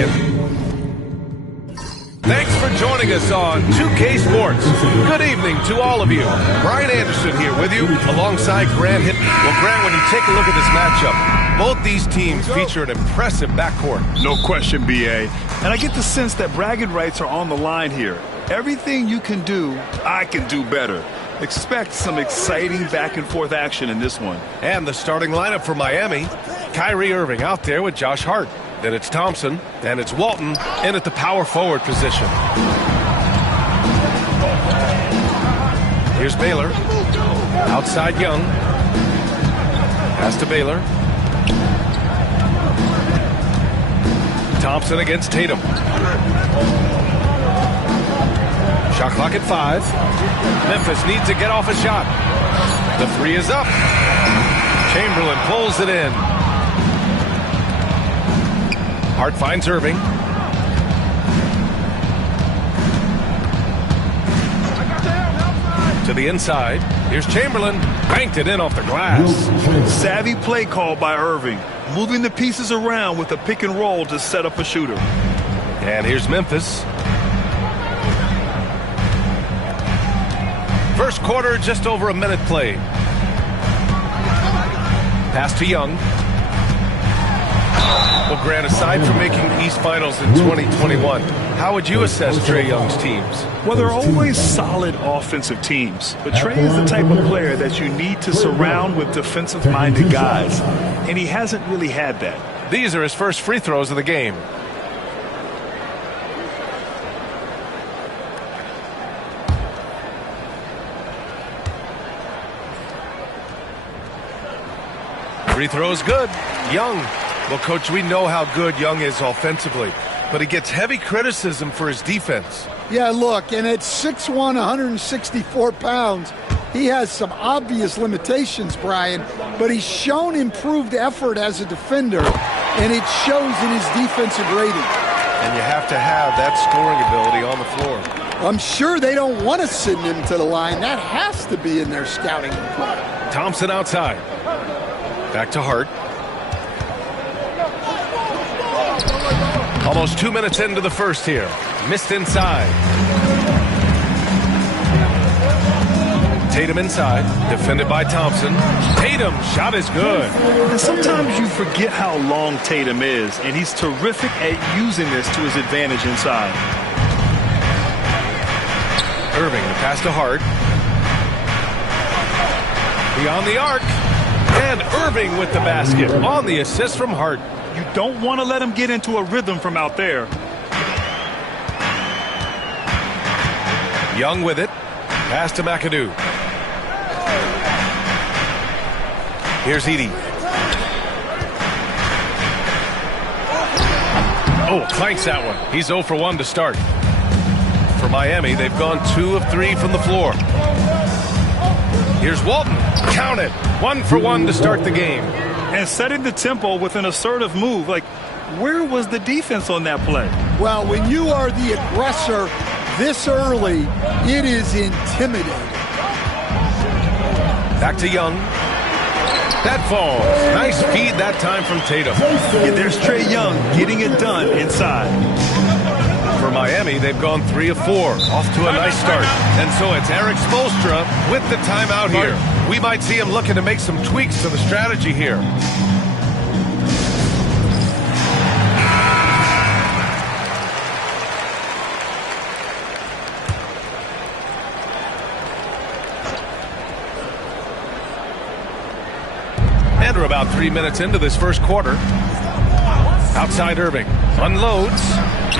in. Thanks for joining us on 2K Sports. Good evening to all of you. Brian Anderson here with you alongside Grant Hinton. Well, Grant, when you take a look at this matchup, both these teams feature an impressive backcourt. No question, B.A. And I get the sense that bragging rights are on the line here. Everything you can do, I can do better. Expect some exciting back-and-forth action in this one. And the starting lineup for Miami, Kyrie Irving out there with Josh Hart. Then it's Thompson, and it's Walton in at the power forward position. Here's Baylor. Outside Young. Pass to Baylor. Thompson against Tatum. Shot clock at 5. Memphis needs to get off a shot. The 3 is up. Chamberlain pulls it in. Hart finds Irving. To the inside. Here's Chamberlain. Banked it in off the glass. Savvy play call by Irving. Moving the pieces around with a pick and roll to set up a shooter. And here's Memphis. First quarter, just over a minute played. Pass to Young. Well, Grant, aside from making East Finals in 2021, how would you assess Trae Young's teams? Well, they're always solid offensive teams, but Trae is the type of player that you need to surround with defensive-minded guys, and he hasn't really had that. These are his first free throws of the game. Free throws good. Young. Well, Coach, we know how good Young is offensively, but he gets heavy criticism for his defense. Yeah, look, and at 6'1", 164 pounds, he has some obvious limitations, Brian, but he's shown improved effort as a defender, and it shows in his defensive rating. And you have to have that scoring ability on the floor. I'm sure they don't want to send him to the line. That has to be in their scouting report. Thompson outside. Back to Hart. Almost 2 minutes into the first here. Missed inside. Tatum inside. Defended by Thompson. Tatum, shot is good. And sometimes you forget how long Tatum is, and he's terrific at using this to his advantage inside. Irving, the pass to Hart. Beyond the arc. And Irving with the basket on the assist from Hart. You don't want to let him get into a rhythm from out there. Young with it. Pass to McAdoo. Here's Edey. Oh, clanks that one. He's 0 for 1 to start. For Miami, they've gone 2 of 3 from the floor. Here's Walton. Count it. 1 for 1 to start the game. And setting the tempo with an assertive move. Like, where was the defense on that play? Well, when you are the aggressor this early, it is intimidating. Back to Young. That falls. Nice feed that time from Tatum. Yeah, there's Trae Young getting it done inside. For Miami, they've gone 3 of 4. Off to a nice start. And so it's Eric Spoelstra with the timeout here. We might see him looking to make some tweaks to the strategy here. And we're about 3 minutes into this first quarter. Outside Irving. Unloads.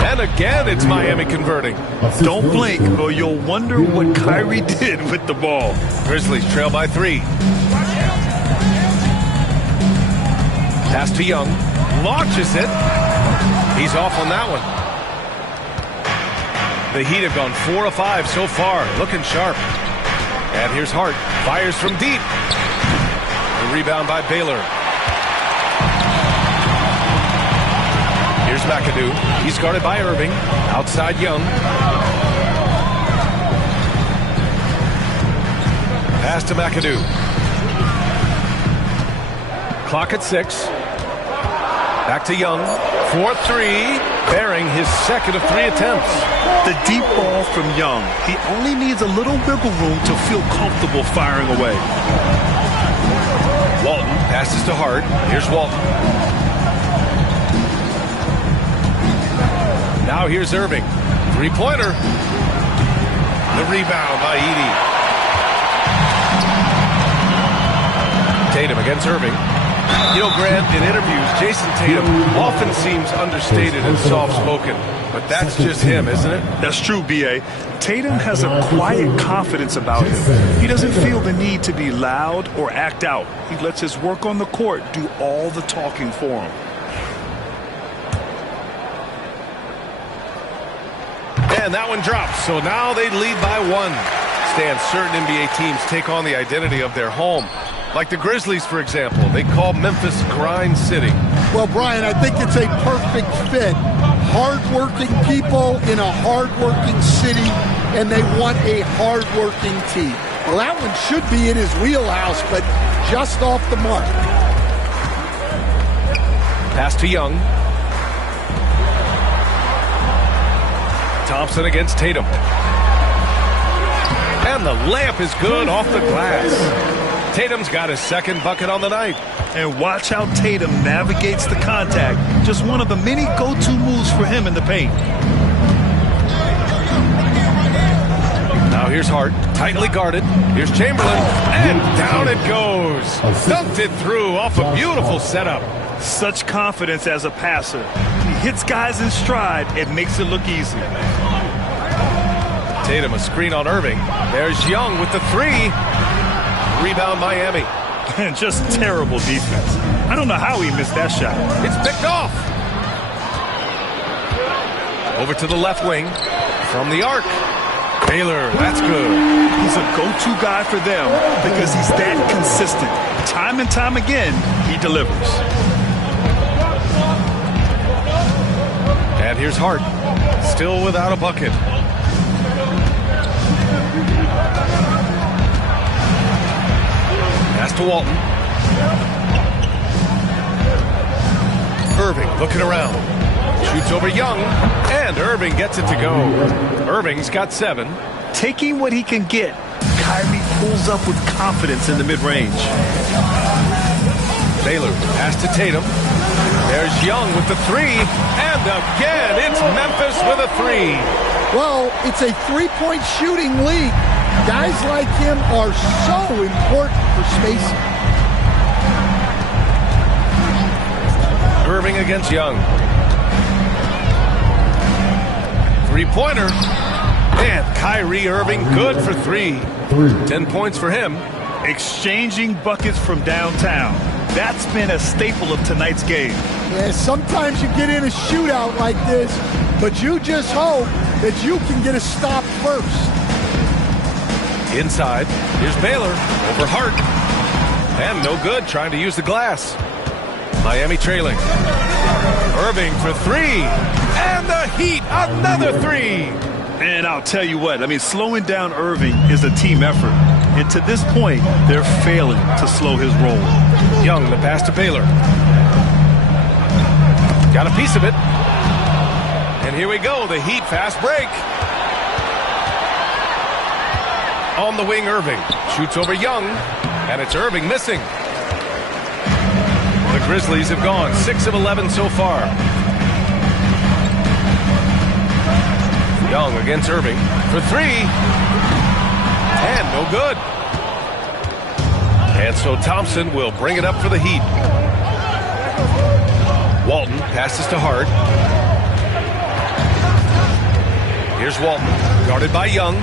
And again, it's Miami converting. Don't blink, or you'll wonder what Kyrie did with the ball. Grizzlies trail by 3. Pass to Young. Launches it. He's off on that one. The Heat have gone 4 of 5 so far. Looking sharp. And here's Hart. Fires from deep. The rebound by Baylor. Here's McAdoo. He's guarded by Irving. Outside Young. Pass to McAdoo. Clock at 6. Back to Young. 4-3, bearing his second of 3 attempts. The deep ball from Young. He only needs a little wiggle room to feel comfortable firing away. Walton passes to Hart. Here's Walton. Now here's Irving. Three-pointer. The rebound by Edey. Tatum against Irving. You know, Grant, in interviews, Jason Tatum often seems understated and soft-spoken. But that's just him, isn't it? That's true, B.A. Tatum has a quiet confidence about him. He doesn't feel the need to be loud or act out. He lets his work on the court do all the talking for him. And that one drops, so now they lead by 1. Stan, certain NBA teams take on the identity of their home. Like the Grizzlies, for example. They call Memphis Grind City. Well, Brian, I think it's a perfect fit. Hard-working people in a hard-working city, and they want a hard-working team. Well, that one should be in his wheelhouse, but just off the mark. Pass to Young. Thompson against Tatum. And the layup is good off the glass. Tatum's got his second bucket on the night. And watch how Tatum navigates the contact. Just one of the many go-to moves for him in the paint. Now here's Hart, tightly guarded. Here's Chamberlain, and down it goes. Dunked it through off a beautiful setup. Such confidence as a passer. He hits guys in stride and makes it look easy. Tatum, a screen on Irving. There's Young with the 3. Rebound Miami. And just terrible defense. I don't know how he missed that shot. It's picked off. Over to the left wing. From the arc. Baylor, that's good. He's a go-to guy for them because he's that consistent. Time and time again, he delivers. And here's Hart. Still without a bucket. Pass to Walton. Irving looking around. Shoots over Young. And Irving gets it to go. Irving's got 7. Taking what he can get, Kyrie pulls up with confidence in the mid-range. Baylor pass to Tatum. There's Young with the 3. And again, it's Memphis with a 3. Well, it's a three-point shooting league. Guys like him are so important for spacing. Irving against Young. Three-pointer. And Kyrie Irving good for 3. 10 points for him. Exchanging buckets from downtown. That's been a staple of tonight's game. Yeah, sometimes you get in a shootout like this, but you just hope that you can get a stop first. Inside, here's Baylor over Hart. And no good, trying to use the glass. Miami trailing. Irving for 3. And the Heat, another 3. And I'll tell you what, I mean, slowing down Irving is a team effort. And to this point, they're failing to slow his roll. Young, the pass to Baylor. Got a piece of it. And here we go, the Heat fast break. On the wing, Irving. Shoots over Young. And it's Irving missing. The Grizzlies have gone 6 of 11 so far. Young against Irving for 3. And no good. And so Thompson will bring it up for the Heat. Walton passes to Hart. Here's Walton, guarded by Young.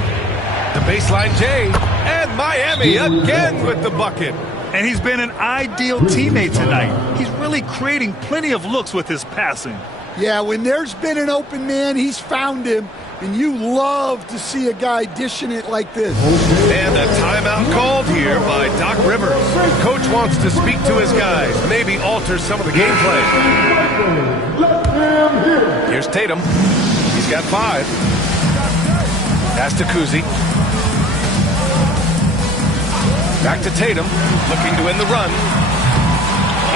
The baseline J. And Miami again with the bucket. And he's been an ideal teammate tonight. He's really creating plenty of looks with his passing. Yeah, when there's been an open man, he's found him. And you love to see a guy dishing it like this. And a timeout called here by Doc Rivers. Coach wants to speak to his guys, maybe alter some of the gameplay. Here's Tatum. He's got 5. Pass to Kuzi. Back to Tatum, looking to win the run.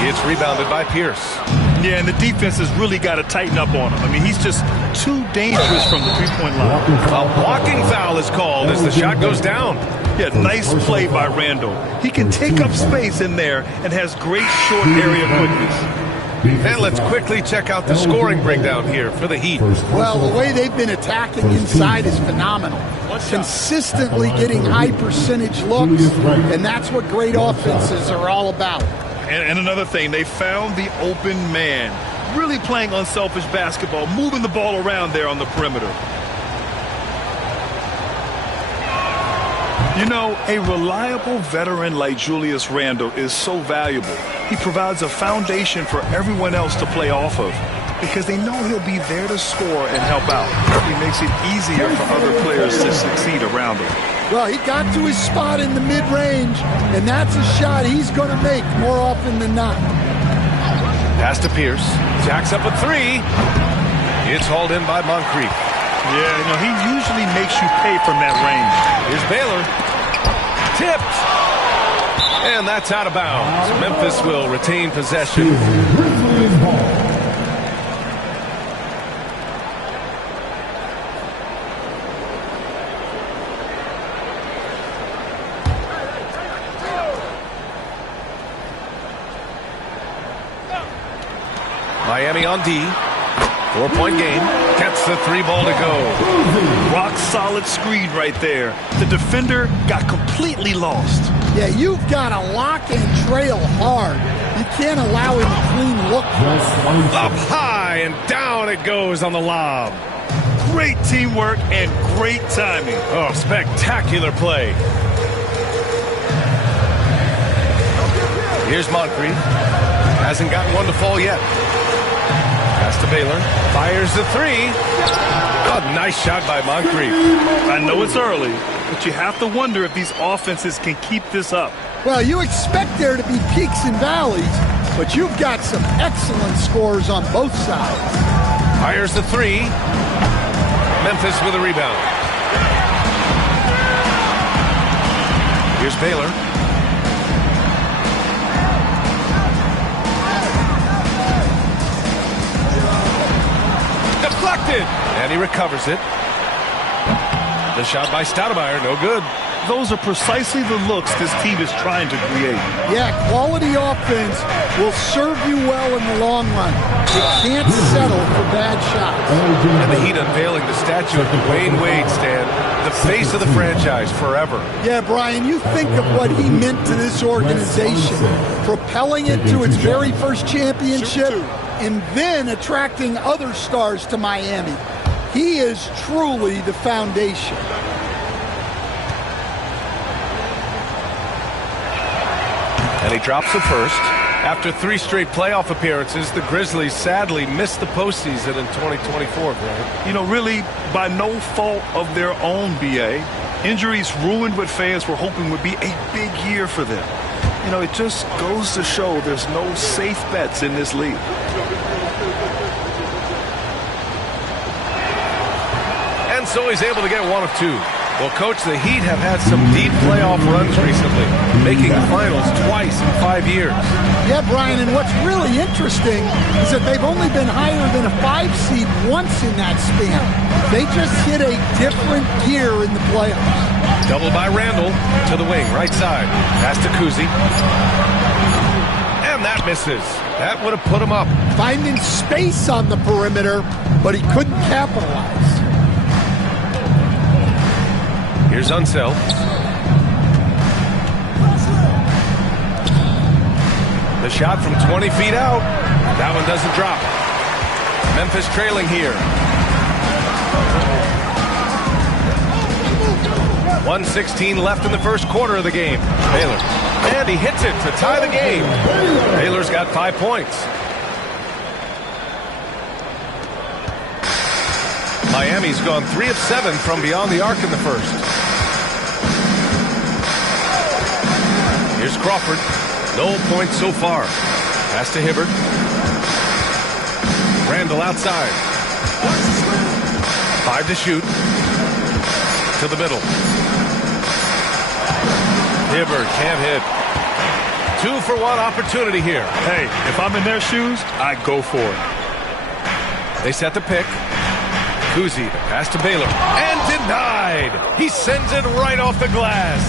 It's rebounded by Pierce. Yeah, and the defense has really got to tighten up on him. I mean, he's just too dangerous from the three-point line. A blocking foul is called as the shot goes down. Yeah, nice play by Randall. He can take up space in there and has great short area quickness. And let's quickly check out the scoring breakdown here for the Heat. Well, the way they've been attacking inside is phenomenal. Consistently getting high percentage looks, and that's what great offenses are all about. And another thing, they found the open man. Really playing unselfish basketball, moving the ball around there on the perimeter. You know, a reliable veteran like Julius Randle is so valuable. He provides a foundation for everyone else to play off of because they know he'll be there to score and help out. He makes it easier for other players to succeed around him. Well, he got to his spot in the mid-range, and that's a shot he's going to make more often than not. Pass to Pierce. Jacks up a three. It's hauled in by Moncrief. Yeah, you know, he usually makes you pay from that range. Here's Baylor. Tipped. And that's out of bounds. Memphis will retain possession. Miami on D. 4-point game. Gets the three ball to go. Rock solid screen right there. The defender got completely lost. Yeah, you've got to lock and trail hard. You can't allow him a clean look. Up high and down it goes on the lob. Great teamwork and great timing. Oh, spectacular play. Here's Moncrief. Hasn't gotten one to fall yet. Pass to Baylor. Fires the three. Oh, nice shot by Moncrief. I know it's early, but you have to wonder if these offenses can keep this up. Well, you expect there to be peaks and valleys, but you've got some excellent scores on both sides. Fires the three. Memphis with a rebound. Here's Baylor. Deflected, and he recovers it. The shot by Stoudemire, no good. Those are precisely the looks this team is trying to create. Yeah, quality offense will serve you well in the long run. You can't settle for bad shots. And the Heat unveiling the statue of Dwayne Wade, Stan, the face of the franchise forever. Yeah, Brian, you think of what he meant to this organization, propelling it to its very first championship, and then attracting other stars to Miami. He is truly the foundation. And he drops the first. After 3 straight playoff appearances, the Grizzlies sadly missed the postseason in 2024, Brian. You know, really, by no fault of their own, B.A. Injuries ruined what fans were hoping would be a big year for them. You know, it just goes to show there's no safe bets in this league. And so he's able to get one of 2. Well, Coach, the Heat have had some deep playoff runs recently, making the finals twice in 5 years. Yeah, Brian, and what's really interesting is that they've only been higher than a 5 seed once in that span. They just hit a different gear in the playoffs. Double by Randall to the wing, right side. Pass to Kuzi. And that misses. That would have put him up. Finding space on the perimeter, but he couldn't capitalize. Here's Unseld. The shot from 20 feet out. That one doesn't drop. Memphis trailing here. 1:16 left in the first quarter of the game. Baylor. And he hits it to tie the game. Baylor's got 5 points. Miami's gone 3 of 7 from beyond the arc in the first. Here's Crawford. No points so far. Pass to Hibbert. Randall outside. 5 to shoot. To the middle. Hibbert can't hit. 2-for-1 opportunity here. Hey, if I'm in their shoes, I go for it. They set the pick. Kuzi, the pass to Baylor. And denied! He sends it right off the glass.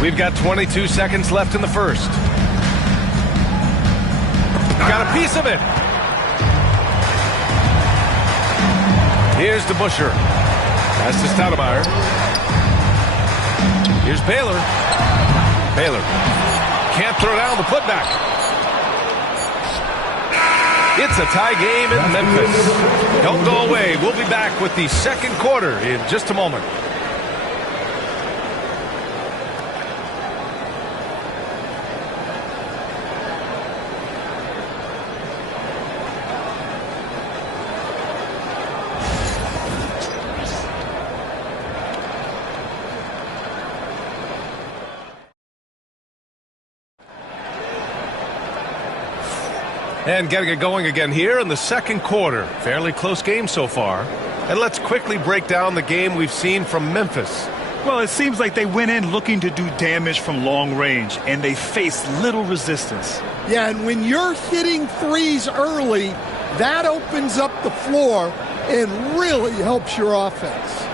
We've got 22 seconds left in the first. Got a piece of it. Here's to Busher. Pass to Stoudemire. Here's Baylor. Baylor can't throw down the putback. It's a tie game in Memphis. Don't go away. We'll be back with the second quarter in just a moment. And getting it going again here in the second quarter. Fairly close game so far. And let's quickly break down the game we've seen from Memphis. Well, it seems like they went in looking to do damage from long range, and they faced little resistance. Yeah, and when you're hitting threes early, that opens up the floor and really helps your offense.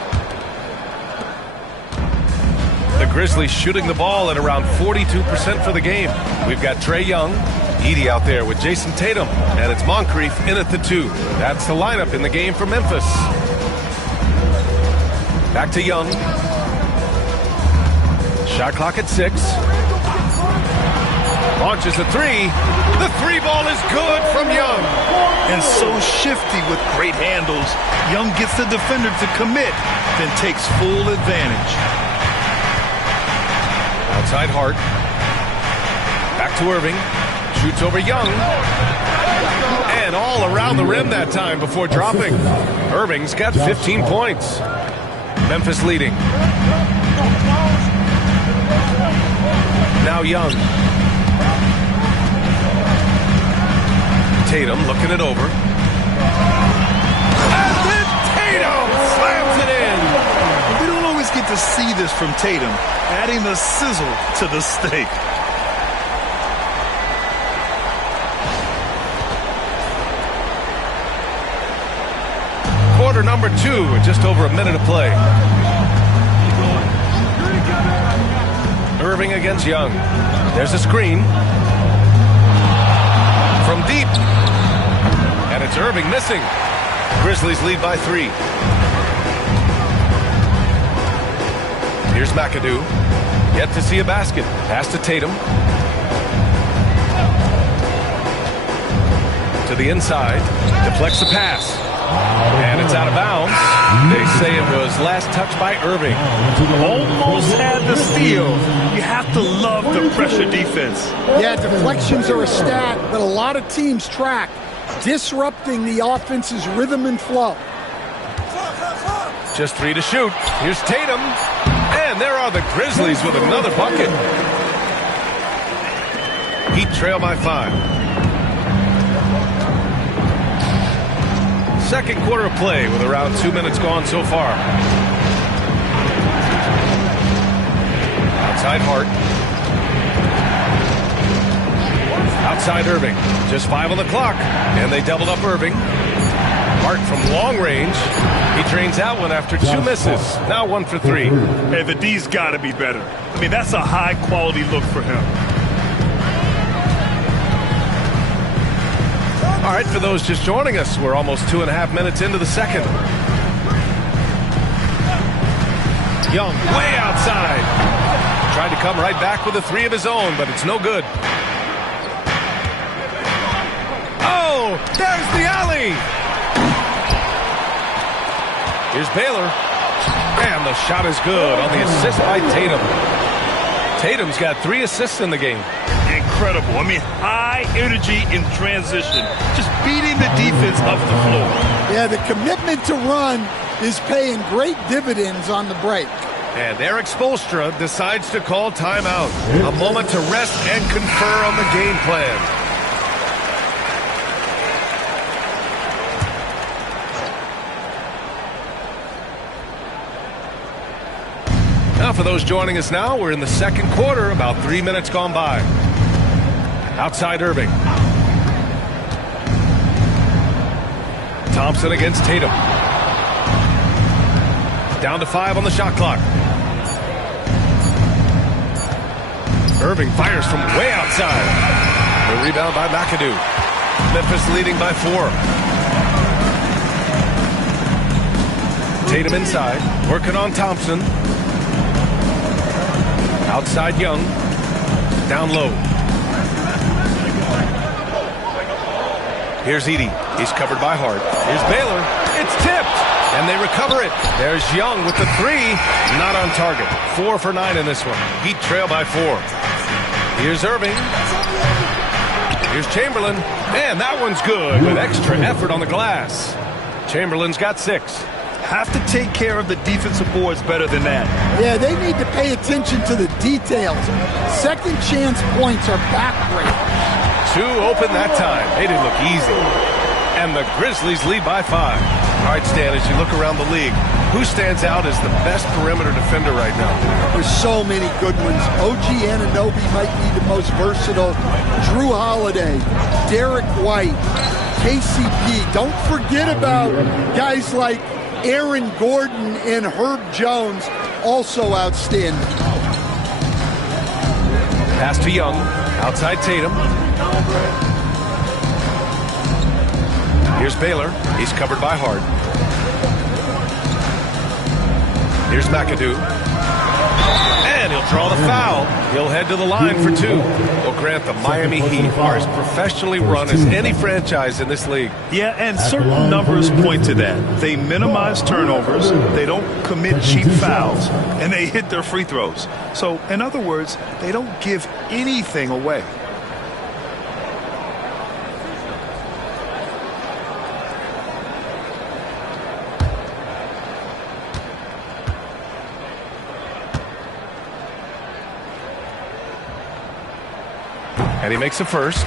The Grizzlies shooting the ball at around 42% for the game. We've got Trae Young, Edey out there with Jason Tatum, and it's Moncrief in at the 2. That's the lineup in the game for Memphis. Back to Young. Shot clock at 6. Launches a 3. The 3 ball is good from Young. And so shifty with great handles. Young gets the defender to commit, then takes full advantage. Outside Hart. Back to Irving. Shoots over Young. And all around the rim that time before dropping. Irving's got 15 points. Memphis leading. Now Young. Tatum looking it over. And then Tatum slams it in. We don't always get to see this from Tatum, adding the sizzle to the steak. Quarter number 2 with just over a minute of play. Irving against Young. There's a screen. From deep. And it's Irving missing. Grizzlies lead by 3. Here's McAdoo. Yet to see a basket. Pass to Tatum. To the inside. Deflects the pass. And it's out of bounds. They say it was last touched by Irving. Almost had the steal. You have to love the pressure defense. Yeah, deflections are a stat that a lot of teams track, disrupting the offense's rhythm and flow. Just 3 to shoot. Here's Tatum. And there are the Grizzlies with another bucket. Heat trail by 5. Second quarter of play with around 2 minutes gone so far. Outside Hart. Outside Irving. Just 5 on the clock. And they doubled up Irving. Hart from long range. He drains out one after 2 misses. Now 1 for 3. Hey, the D's got to be better. I mean, that's a high-quality look for him. All right, for those just joining us, we're almost 2.5 minutes into the second. Young, way outside. Tried to come right back with a 3 of his own, but it's no good. Oh, there's the alley. Here's Baylor. And the shot is good on the assist by Tatum. Tatum's got 3 assists in the game. Incredible. I mean, high energy in transition. Just beating the defense up the floor. Yeah, the commitment to run is paying great dividends on the break. And Eric Spoelstra decides to call timeout. A moment to rest and confer on the game plan. Now, for those joining us now, we're in the second quarter, about 3 minutes gone by. Outside Irving. Thompson against Tatum. Down to 5 on the shot clock. Irving fires from way outside. The rebound by McAdoo. Memphis leading by 4. Tatum inside, working on Thompson. Outside Young. Down low. Here's Edey. He's covered by Hart. Here's Baylor. It's tipped. And they recover it. There's Young with the 3. Not on target. 4 for 9 in this one. Heat trail by 4. Here's Irving. Here's Chamberlain. Man, that one's good with extra effort on the glass. Chamberlain's got 6. Have to take care of the defensive boards better than that. Yeah, they need to pay attention to the details. Second chance points are backbreakers. 2 open that time. They didn't look easy. And the Grizzlies lead by 5. All right, Stan, as you look around the league, who stands out as the best perimeter defender right now? There's so many good ones. OG Anunoby might be the most versatile. Drew Holiday, Derek White, KCP. Don't forget about guys like Aaron Gordon and Herb Jones, also outstanding. Pass to Young. Outside Tatum. Here's Baylor. He's covered by Hart. Here's McAdoo. And he'll draw the foul. He'll head to the line for 2. Well, Grant, the Miami Heat are as professionally run as any franchise in this league. Yeah, and certain numbers point to that. They minimize turnovers, they don't commit cheap fouls, and they hit their free throws. So, in other words, they don't give anything away. And he makes a first.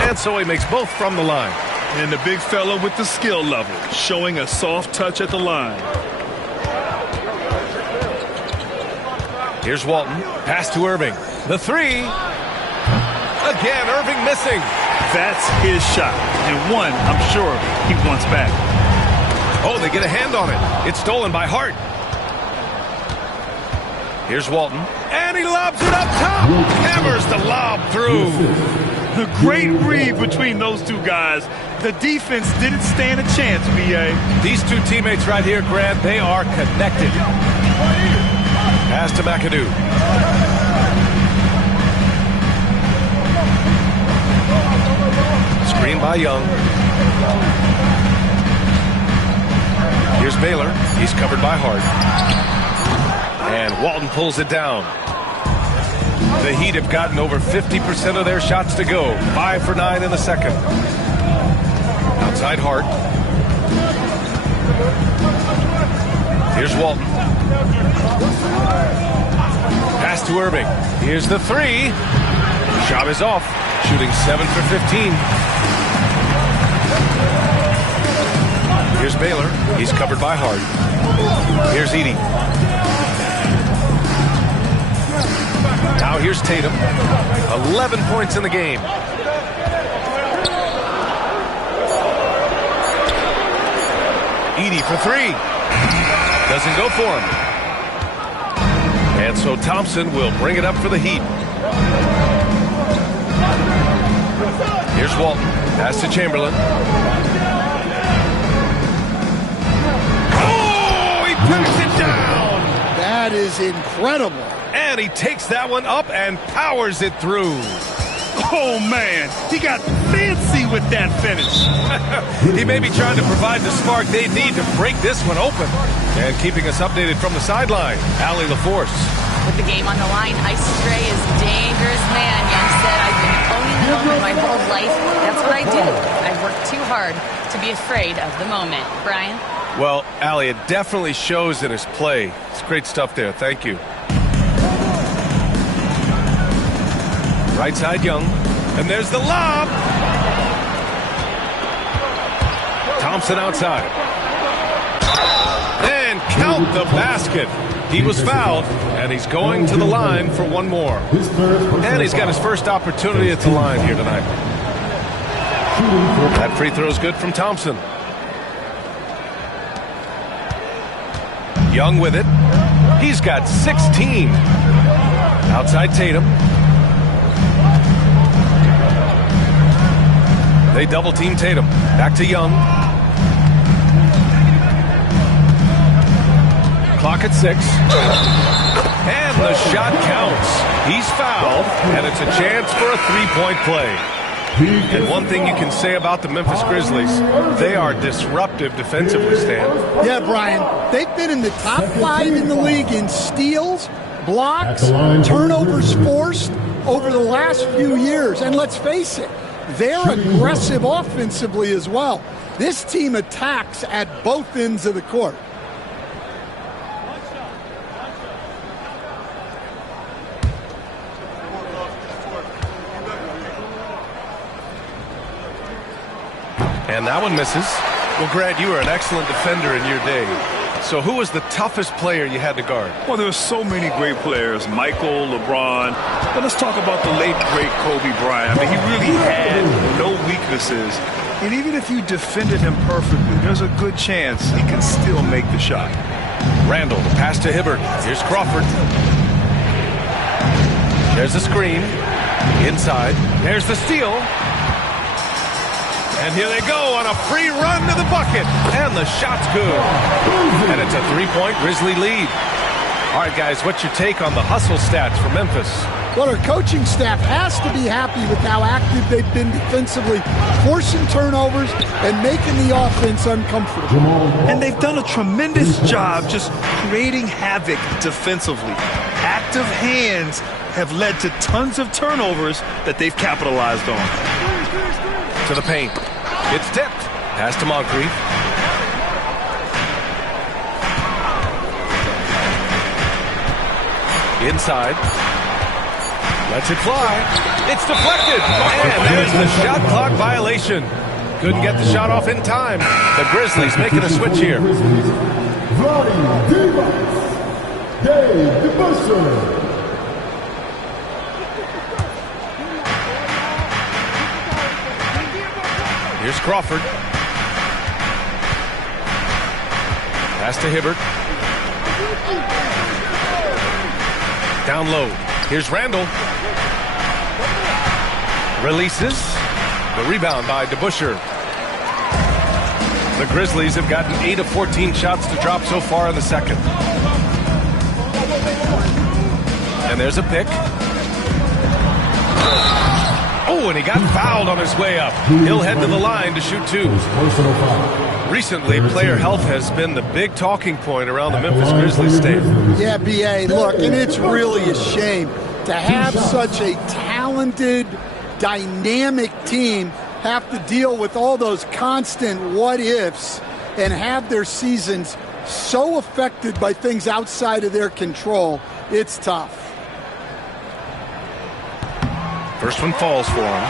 And so he makes both from the line. And the big fella with the skill level, showing a soft touch at the line. Here's Walton. Pass to Irving. The 3. Again, Irving missing. That's his shot. And one, I'm sure, he wants back. Oh, they get a hand on it. It's stolen by Hart. Here's Walton. And he lobs it up top. Hammers the lob through. A great read between those two guys. The defense didn't stand a chance, B.A. These two teammates right here, Grant, they are connected. Pass to McAdoo. Screen by Young. Here's Baylor. He's covered by Hart. And Walton pulls it down. The Heat have gotten over 50% of their shots to go. 5 for 9 in the second. Outside Hart. Here's Walton. Pass to Irving. Here's the 3. Shot is off. Shooting 7 for 15. Here's Baylor. He's covered by Hart. Here's Edey. Now here's Tatum. 11 points in the game. Edey for 3. Doesn't go for him. And so Thompson will bring it up for the Heat. Here's Walton. Pass to Chamberlain. Oh, he picks it down. That is incredible. And he takes that one up and powers it through. Oh, man. He got fancy with that finish. He may be trying to provide the spark they need to break this one open. And keeping us updated from the sideline, Allie LaForce. With the game on the line, Ice Stray is a dangerous man. Young said, I've been owning the moment my whole life. That's what I do. I've worked too hard to be afraid of the moment. Brian? Well, Allie, it definitely shows in his play. It's great stuff there. Thank you. Right side, Young. And there's the lob. Thompson outside. And count the basket. He was fouled, and he's going to the line for one more. And he's got his first opportunity at the line here tonight. That free throw is good from Thompson. Young with it. He's got 16. Outside Tatum. They double team Tatum. Back to Young. Clock at 6. And the shot counts. He's fouled, and it's a chance for a three-point play. And one thing you can say about the Memphis Grizzlies, they are disruptive defensively, Stan. Yeah, Brian, they've been in the top 5 in the league in steals, blocks, turnovers forced over the last few years. And let's face it, they're aggressive offensively as well. This team attacks at both ends of the court. And that one misses. Well, Grant, you were an excellent defender in your day. So who was the toughest player you had to guard? Well, there were so many great players, Michael, LeBron. But let's talk about the late, great Kobe Bryant. I mean, he really had no weaknesses. And even if you defended him perfectly, there's a good chance he can still make the shot. Randall, the pass to Hibbert. Here's Crawford. There's the screen. Inside. There's the steal. And here they go on a free run to the bucket. And the shot's good. And it's a three-point Grizzly lead. All right, guys, what's your take on the hustle stats for Memphis? Well, our coaching staff has to be happy with how active they've been defensively, forcing turnovers and making the offense uncomfortable. And they've done a tremendous job just creating havoc defensively. Active hands have led to tons of turnovers that they've capitalized on. To the paint. It's tipped. Pass to Moncrief. Inside. Lets it fly. It's deflected. And there's the shot clock violation. Couldn't get the shot off in time. The Grizzlies making a switch here. Here's Crawford. Pass to Hibbert. Down low. Here's Randall. Releases. The rebound by DeBusschere. The Grizzlies have gotten 8 of 14 shots to drop so far in the second. And there's a pick. Oh, and he got fouled on his way up. He'll head to the line to shoot 2. Recently, player health has been the big talking point around the Memphis Grizzlies stand. Yeah, B.A., look, and it's really a shame to have such a talented, dynamic team have to deal with all those constant what-ifs and have their seasons so affected by things outside of their control. It's tough. First one falls for him.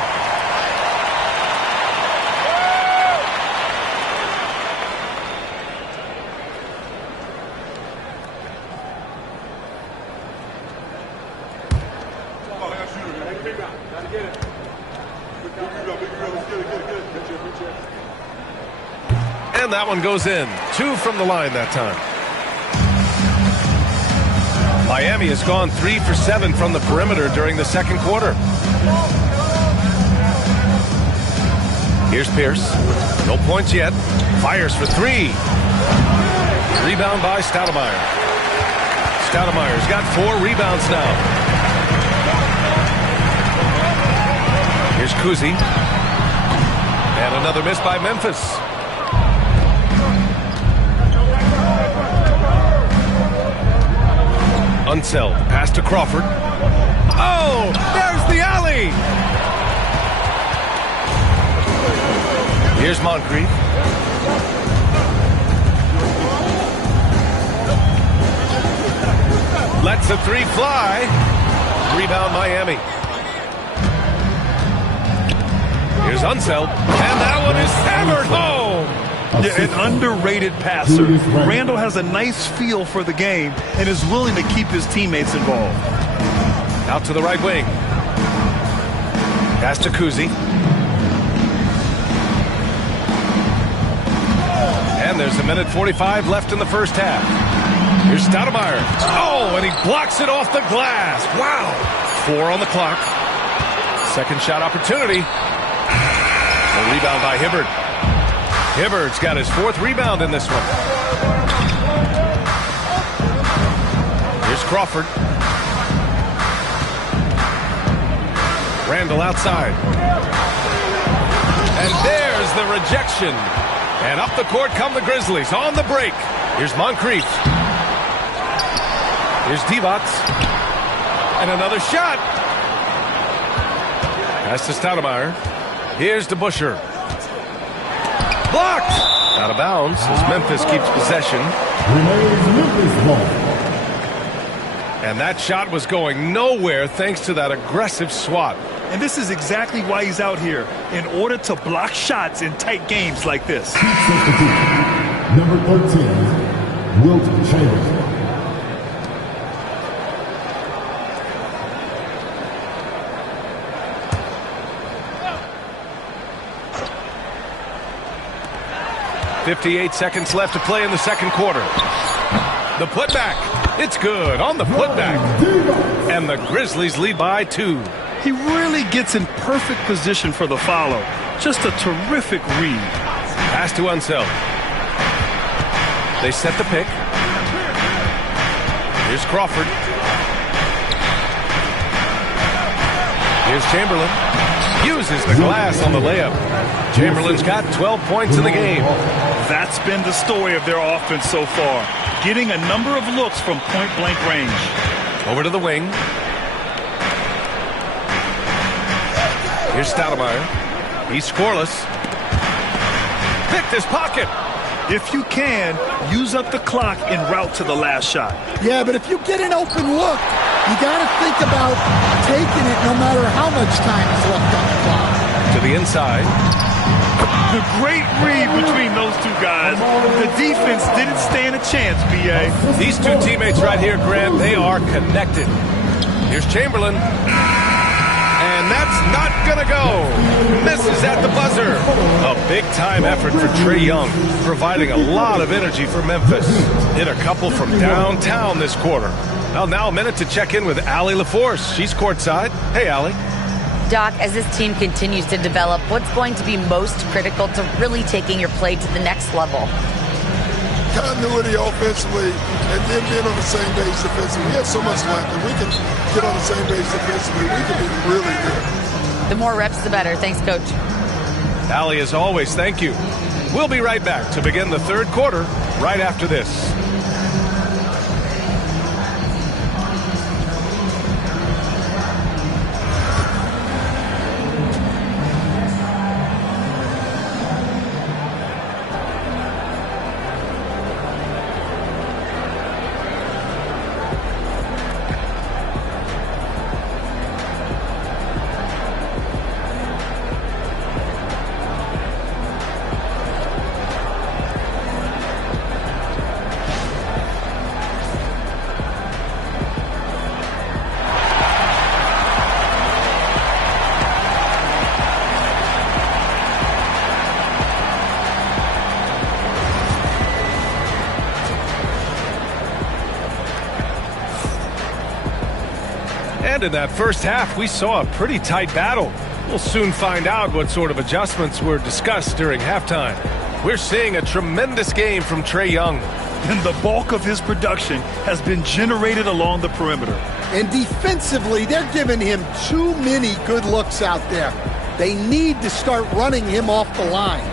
And that one goes in. 2 from the line that time. Miami has gone 3 for 7 from the perimeter during the second quarter. Here's Pierce. No points yet. Fires for 3. Rebound by Stoudemire. Stoudemire's got 4 rebounds now. Here's Kuzi. And another miss by Memphis. Unseld. Pass to Crawford. Oh, there's the alley. Here's Moncrief. Lets a three fly. Rebound Miami. Here's Unseld. And that one is hammered home. Yeah, an underrated passer. Randall has a nice feel for the game and is willing to keep his teammates involved. Out to the right wing. Pass to Kuzi. And there's a minute 45 left in the first half. Here's Stoudemire. Oh, and he blocks it off the glass. Wow. 4 on the clock. Second shot opportunity. A rebound by Hibbert. Hibbert's got his 4th rebound in this one. Here's Crawford. Randall outside. And there's the rejection. And up the court come the Grizzlies on the break. Here's Moncrief. Here's Divac. And another shot. Pass to Stoudemire. Here's DeBusschere. Blocked. Out of bounds as Memphis keeps possession. And that shot was going nowhere thanks to that aggressive swat. And this is exactly why he's out here, in order to block shots in tight games like this. Number 13, Wilt Chamberlain. .58 seconds left to play in the second quarter. The putback. It's good on the putback. And the Grizzlies lead by 2. He really gets in perfect position for the follow. Just a terrific read. Pass to Unseld. They set the pick. Here's Crawford. Here's Chamberlain. Uses the glass on the layup. Chamberlain's got 12 points in the game. That's been the story of their offense so far. Getting a number of looks from point-blank range. Over to the wing. Here's Stoudemire. He's scoreless. Picked his pocket. If you can, use up the clock en route to the last shot. Yeah, but if you get an open look, you got to think about taking it no matter how much time is left on the clock. To the inside. The great read between those two guys. The defense didn't stand a chance, B.A. These two teammates right here, Grant, they are connected. Here's Chamberlain. And that's not going to go. Misses at the buzzer. A big-time effort for Trae Young, providing a lot of energy for Memphis. Hit a couple from downtown this quarter. Well, now a minute to check in with Allie LaForce. She's courtside. Hey, Allie. Doc, as this team continues to develop, what's going to be most critical to really taking your play to the next level? Continuity offensively and then being on the same page defensively. We have so much left. If we can get on the same page defensively, we can be really good. The more reps, the better. Thanks, Coach. Allie, as always, thank you. We'll be right back to begin the third quarter right after this. And in that first half, we saw a pretty tight battle. We'll soon find out what sort of adjustments were discussed during halftime. We're seeing a tremendous game from Trae Young. And the bulk of his production has been generated along the perimeter. And defensively, they're giving him too many good looks out there. They need to start running him off the line.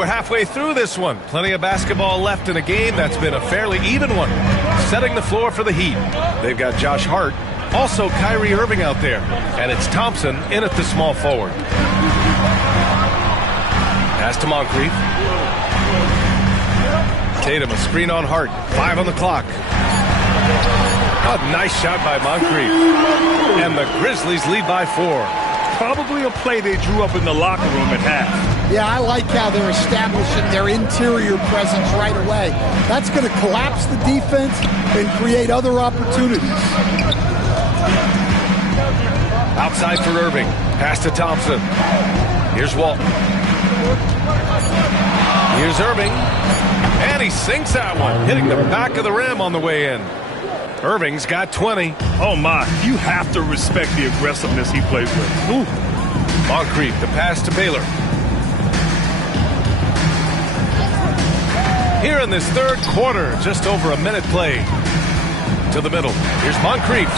we're halfway through this one. Plenty of basketball left in a game that's been a fairly even one. Setting the floor for the Heat. They've got Josh Hart, also Kyrie Irving out there, and it's Thompson in at the small forward. Pass to Moncrief. Tatum, a screen on Hart. 5 on the clock. A nice shot by Moncrief. And the Grizzlies lead by 4. Probably a play they drew up in the locker room at half. Yeah, I like how they're establishing their interior presence right away. That's going to collapse the defense and create other opportunities. Outside for Irving. Pass to Thompson. Here's Walton. Here's Irving. And he sinks that one, hitting the back of the rim on the way in. Irving's got 20. Oh, my. You have to respect the aggressiveness he plays with. Ooh. Moncrief, the pass to Baylor. Here in this third quarter, just over a minute played. To the middle. Here's Moncrief.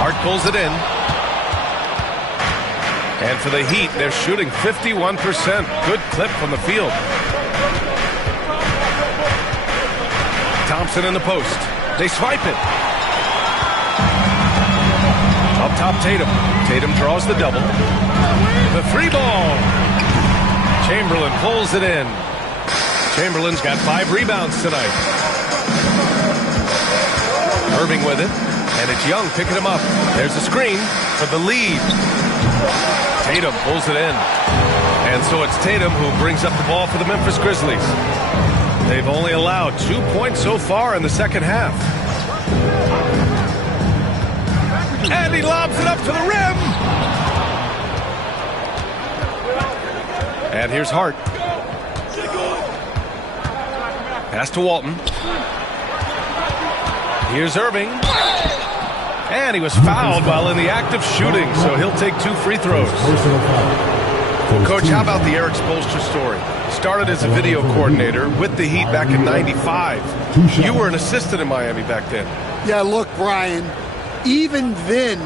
Hart pulls it in. And for the Heat, they're shooting 51%. Good clip from the field. Thompson in the post. They swipe it. Up top, Tatum. Tatum draws the double. The 3-ball. Chamberlain pulls it in. Chamberlain's got 5 rebounds tonight. Irving with it. And it's Young picking him up. There's the screen for the lead. Tatum pulls it in. And so it's Tatum who brings up the ball for the Memphis Grizzlies. They've only allowed 2 points so far in the second half. And he lobs it up to the rim. And here's Hart. Pass to Walton. Here's Irving. And he was fouled while in the act of shooting, so he'll take 2 free throws. Coach, how about the Eric Spoelstra story? Started as a video coordinator with the Heat back in '95. You were an assistant in Miami back then. Yeah, look, Brian, even then,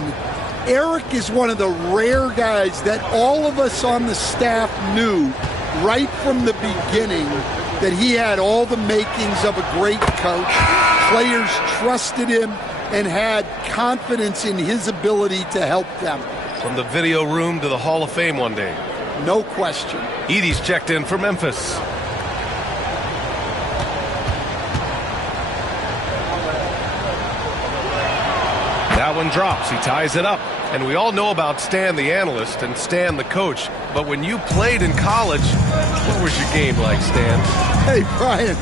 Eric is one of the rare guys that all of us on the staff knew right from the beginning that he had all the makings of a great coach. Players trusted him and had confidence in his ability to help them. From the video room to the Hall of Fame one day. No question. Edey's checked in for Memphis. That one drops. He ties it up. And we all know about Stan the analyst and Stan the coach. But when you played in college, what was your game like, Stan? Hey, Brian,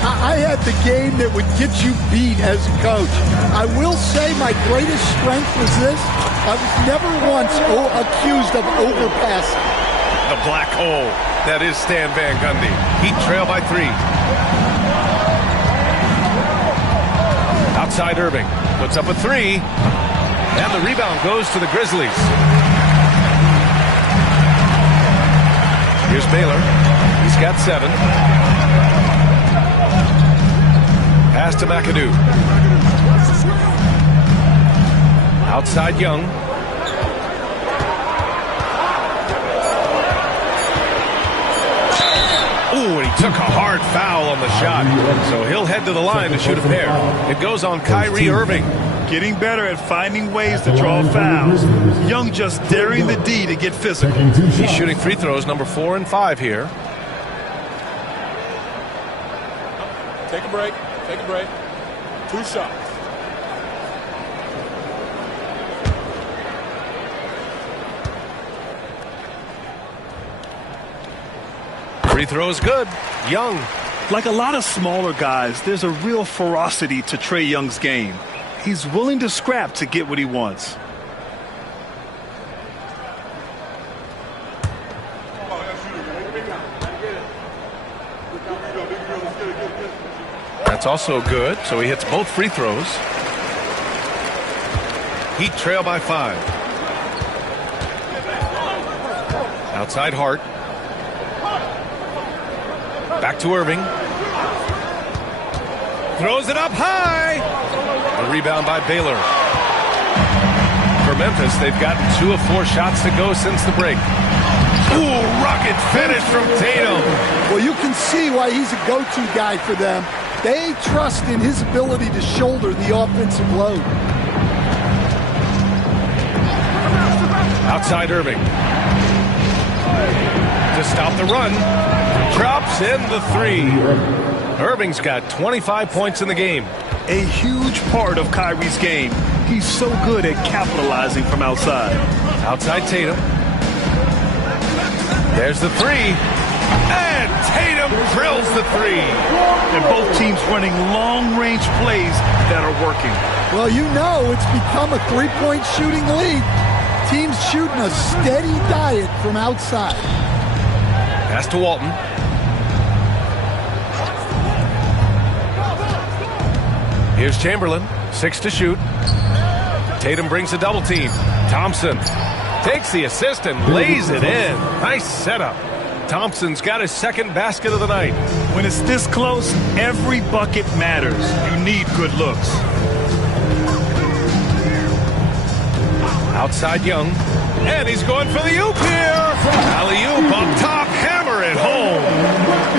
I had the game that would get you beat as a coach. I will say my greatest strength was this. I was never once accused of overpassing. The black hole. That is Stan Van Gundy. Heat trail by 3. Outside Irving. Puts up a 3. And the rebound goes to the Grizzlies. Here's Baylor. He's got 7. Pass to McAdoo. Outside Young. Ooh, and he took a hard foul on the shot. So he'll head to the line to shoot a pair. It goes on Kyrie Irving. Getting better at finding ways to draw fouls. Young just daring the D to get physical. He's shooting free throws number 4 and 5 here. Take a break. Take a break. 2 shots. Free throw is good. Young. Like a lot of smaller guys, there's a real ferocity to Trae Young's game. He's willing to scrap to get what he wants. That's also good, so he hits both free throws. Heat trail by 5. Outside Hart. Back to Irving. Throws it up high. The rebound by Baylor. For Memphis, they've gotten 2 of 4 shots to go since the break. Ooh, rugged finish from Tatum. Well, you can see why he's a go-to guy for them. They trust in his ability to shoulder the offensive load. Outside Irving. To stop the run. Drops in the three. Irving's got 25 points in the game. A huge part of Kyrie's game. He's so good at capitalizing from outside. Outside Tatum. There's the three. And Tatum drills the three. And both teams running long-range plays that are working. Well, you know it's become a three-point shooting league. Teams shooting a steady diet from outside. Pass to Walton. Here's Chamberlain. 6 to shoot. Tatum brings a double team. Thompson takes the assist and lays it in. Nice setup. Thompson's got his second basket of the night. When it's this close, every bucket matters. You need good looks. Outside Young. And he's going for the oop here. Alley-oop up top. Hammer it home.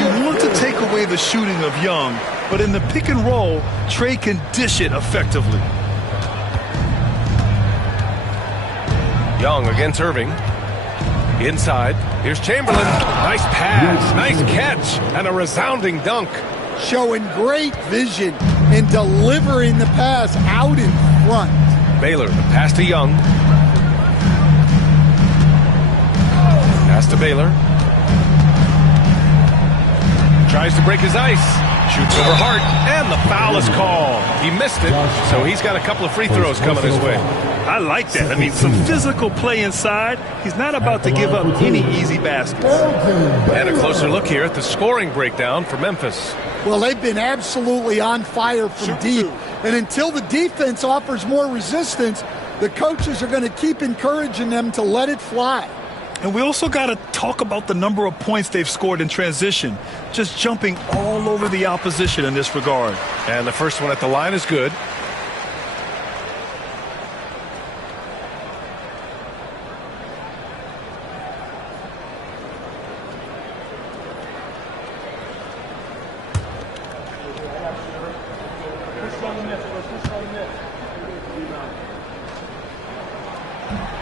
You want to take away the shooting of Young, but in the pick and roll, Trey can dish it effectively. Young against Irving. Inside. Here's Chamberlain. Nice pass. Nice catch. And a resounding dunk. Showing great vision and delivering the pass out in front. Baylor, the pass to Young. Pass to Baylor. Tries to break his ice. Shoots over Hart. And the foul is called. He missed it, so he's got a couple of free throws coming his way. I like that. I mean, some physical play inside. He's not about to give up any easy baskets. And a closer look here at the scoring breakdown for Memphis. Well, they've been absolutely on fire from deep. And until the defense offers more resistance, the coaches are going to keep encouraging them to let it fly. And we also got to talk about the number of points they've scored in transition. Just jumping all over the opposition in this regard. And the first one at the line is good.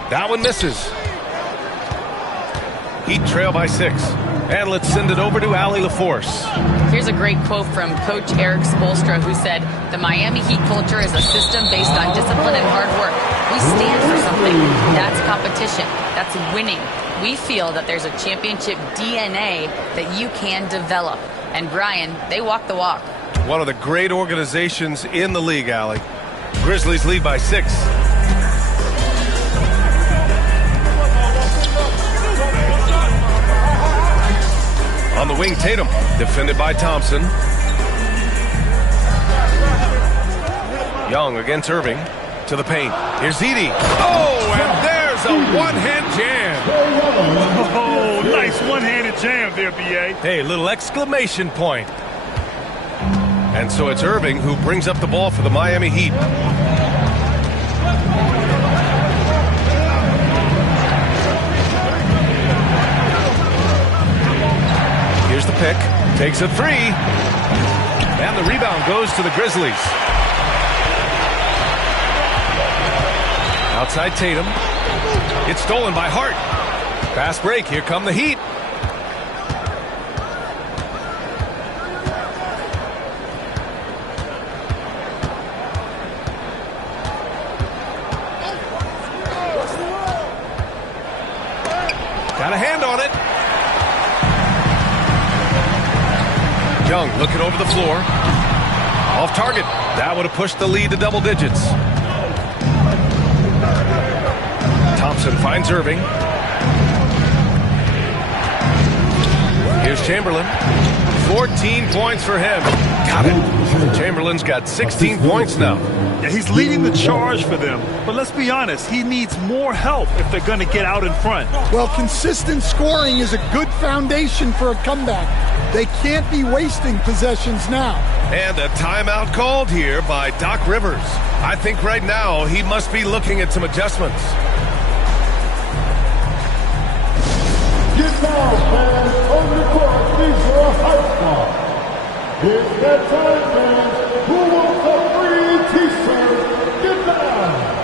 That one misses. Heat trail by 6. And let's send it over to Allie LaForce. Here's a great quote from Coach Eric Spoelstra, who said, "The Miami Heat culture is a system based on discipline and hard work. We stand for something. That's competition. That's winning. We feel that there's a championship DNA that you can develop." And Brian, they walk the walk. One of the great organizations in the league, Allie. Grizzlies lead by 6. On the wing, Tatum, defended by Thompson. Young against Irving, to the paint. Here's Edey. Oh, and there's a one-hand jam. Oh, nice one-handed jam there, B.A. Hey, little exclamation point. And so it's Irving who brings up the ball for the Miami Heat. Here's the pick. Takes a 3. And the rebound goes to the Grizzlies. Outside Tatum. It's stolen by Hart. Fast break. Here come the Heat. Got a hand on it. Young looking over the floor. Off target. That would have pushed the lead to double digits. Thompson finds Irving. Here's Chamberlain. 14 points for him. Got it. Chamberlain's got 16 points now. Yeah, he's leading the charge for them. But let's be honest, he needs more help if they're going to get out in front. Well, consistent scoring is a good foundation for a comeback. They can't be wasting possessions now. And a timeout called here by Doc Rivers. I think right now he must be looking at some adjustments. Now, fans, on the court, please your high squad. It's that time, fans. Who wants a free t-shirt? Get down!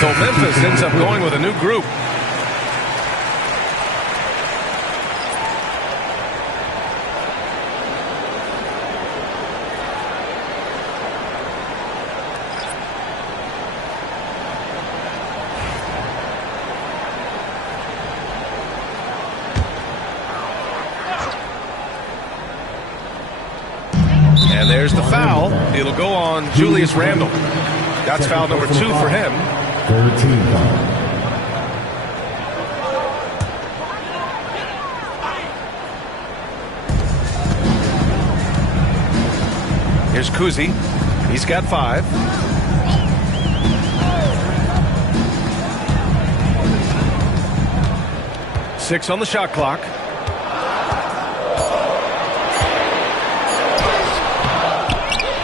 So Memphis ends up going with a new group. And there's the foul. It'll go on Julius Randle. That's foul number 2 for him. 13 foul. Here's Kuzi. He's got 5. Six on the shot clock.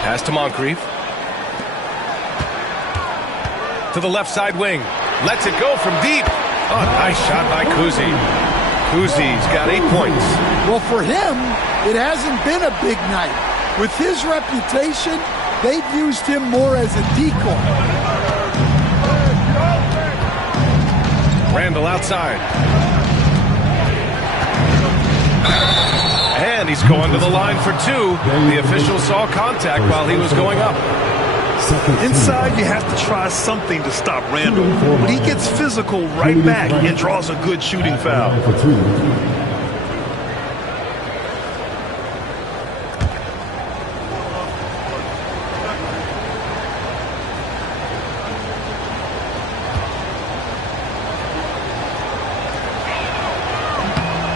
Pass to Moncrief. To the left side wing. Lets it go from deep. Oh, nice shot by Kuzi. Kuzi's got 8 points. Well, for him, it hasn't been a big night. With his reputation, they've used him more as a decoy. Randle outside. And he's going to the line for 2. The official saw contact while he was going up. Inside, you have to try something to stop Randle. But he gets physical right back and draws a good shooting foul.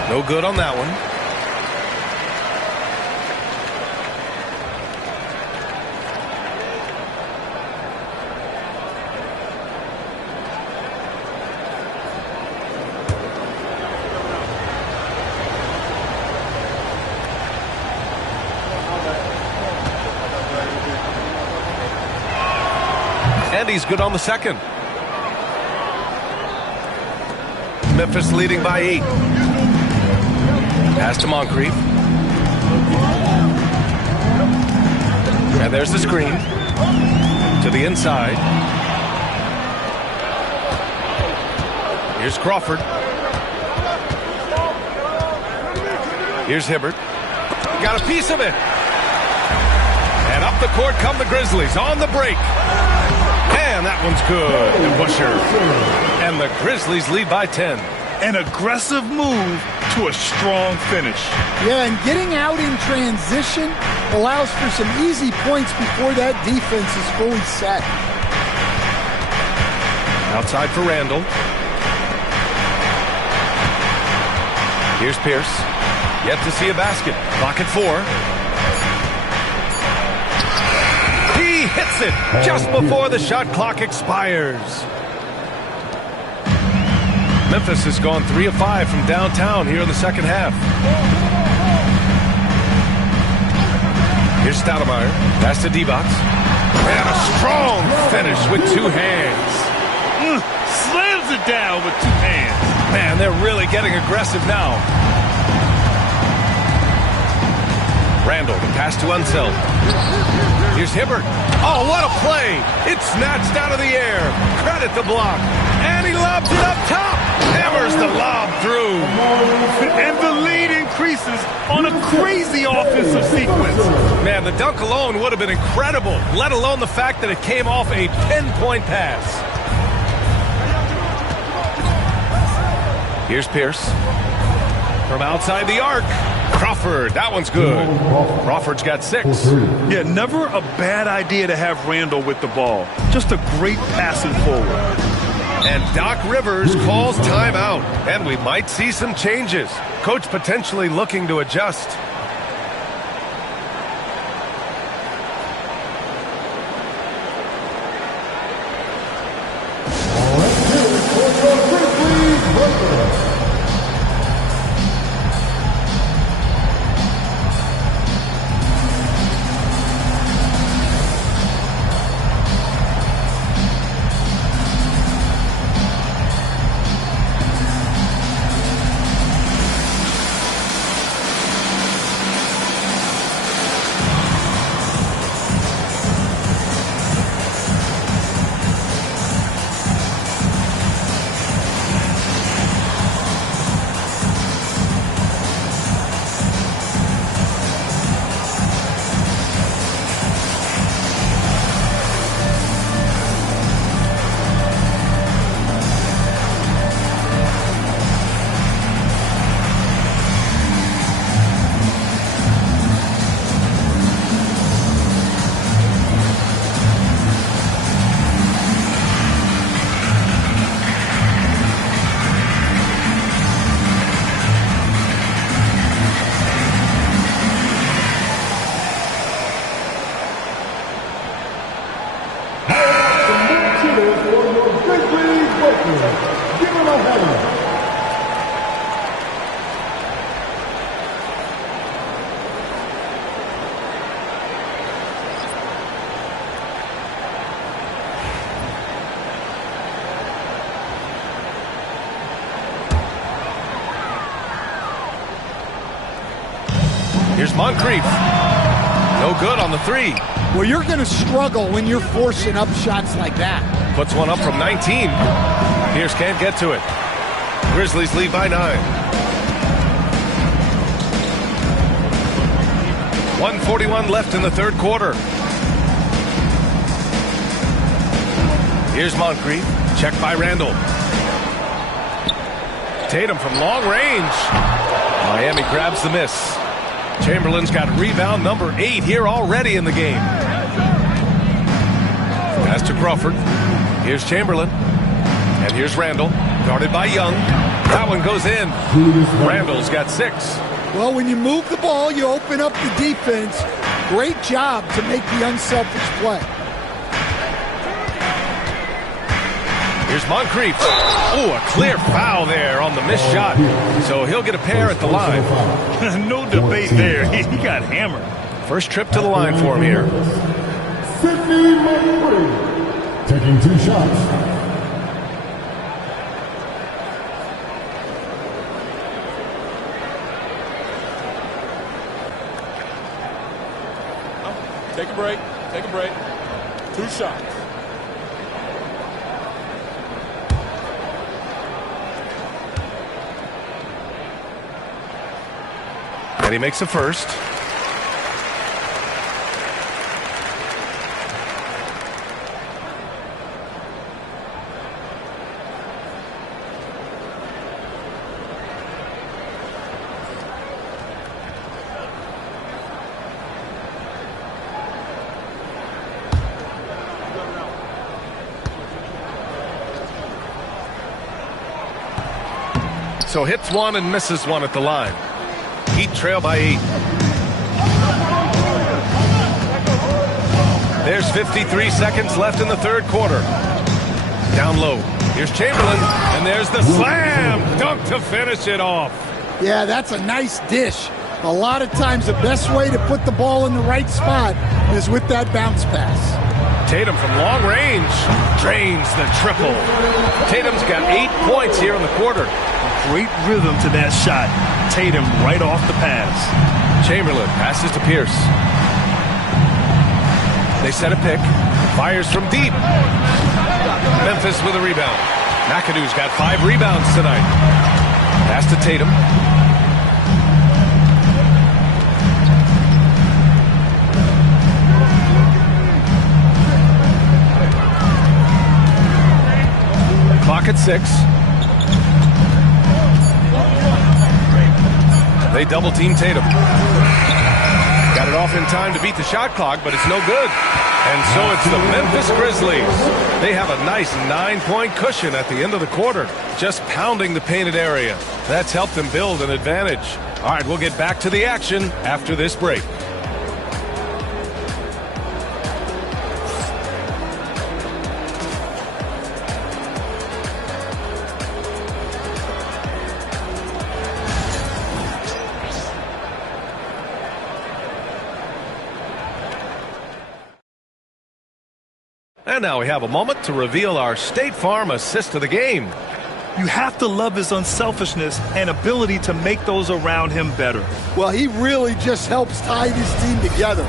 No good on that one. And he's good on the second. Memphis leading by 8. Pass to Moncrief. And there's the screen. To the inside. Here's Crawford. Here's Hibbert. Got a piece of it. And up the court come the Grizzlies on the break. And that one's good. And Busher. And the Grizzlies lead by 10. An aggressive move to a strong finish. Yeah, and getting out in transition allows for some easy points before that defense is fully set. Outside for Randle. Here's Pierce. Yet to see a basket. Clock at 4. He hits it just before the shot clock expires. Memphis has gone 3 of 5 from downtown here in the second half. Here's Stoudemire. Pass to D-Box. And a strong finish with 2 hands. Slams it down with 2 hands. Man, they're really getting aggressive now. Randle, the pass to Unseld. Here's Hibbert. Oh, what a play. It's snatched out of the air. Credit the block. And he lobs it up top. Hammers the lob through. And the lead increases on a crazy offensive sequence. Man, the dunk alone would have been incredible, let alone the fact that it came off a pinpoint pass. Here's Pierce. From outside the arc. Crawford, that one's good. Crawford's got 6. Yeah, never a bad idea to have Randall with the ball. Just a great passing forward. And Doc Rivers calls timeout. And we might see some changes. Coach potentially looking to adjust. Here's Moncrief. No good on the 3. Well, you're going to struggle when you're forcing up shots like that. Puts one up from 19. Pierce can't get to it. Grizzlies lead by 9. 1:41 left in the third quarter. Here's Moncrief. Checked by Randall. Tatum from long range. Miami grabs the miss. Chamberlain's got rebound number 8 here already in the game. Pass to Crawford. Here's Chamberlain. And here's Randall. Guarded by Young. That one goes in. Randall's got 6. Well, when you move the ball, you open up the defense. Great job to make the unselfish play. Here's Moncrief. Oh, a clear foul there on the missed shot. So he'll get a pair at the line. No debate there. He got hammered. First trip to the line for him here. Sidney McCray taking 2 shots. Take a break. Take a break. 2 shots. And he makes a first. So hits one and misses one at the line. Heat trail by 8. There's 53 seconds left in the third quarter. Down low. Here's Chamberlain, and there's the slam dunk to finish it off. Yeah, that's a nice dish. A lot of times the best way to put the ball in the right spot is with that bounce pass. Tatum from long range drains the triple. Tatum's got 8 points here in the quarter. Great rhythm to that shot. Tatum right off the pass. Chamberlain passes to Pierce. They set a pick. Fires from deep. Memphis with a rebound. McAdoo's got 5 rebounds tonight. Pass to Tatum. Clock at 6. They double team Tatum. Got it off in time to beat the shot clock, but it's no good. And so it's the Memphis Grizzlies. They have a nice 9-point cushion at the end of the quarter, just pounding the painted area. That's helped them build an advantage. All right, we'll get back to the action after this break. And now we have a moment to reveal our State Farm assist of the game. You have to love his unselfishness and ability to make those around him better. Well, he really just helps tie his team together.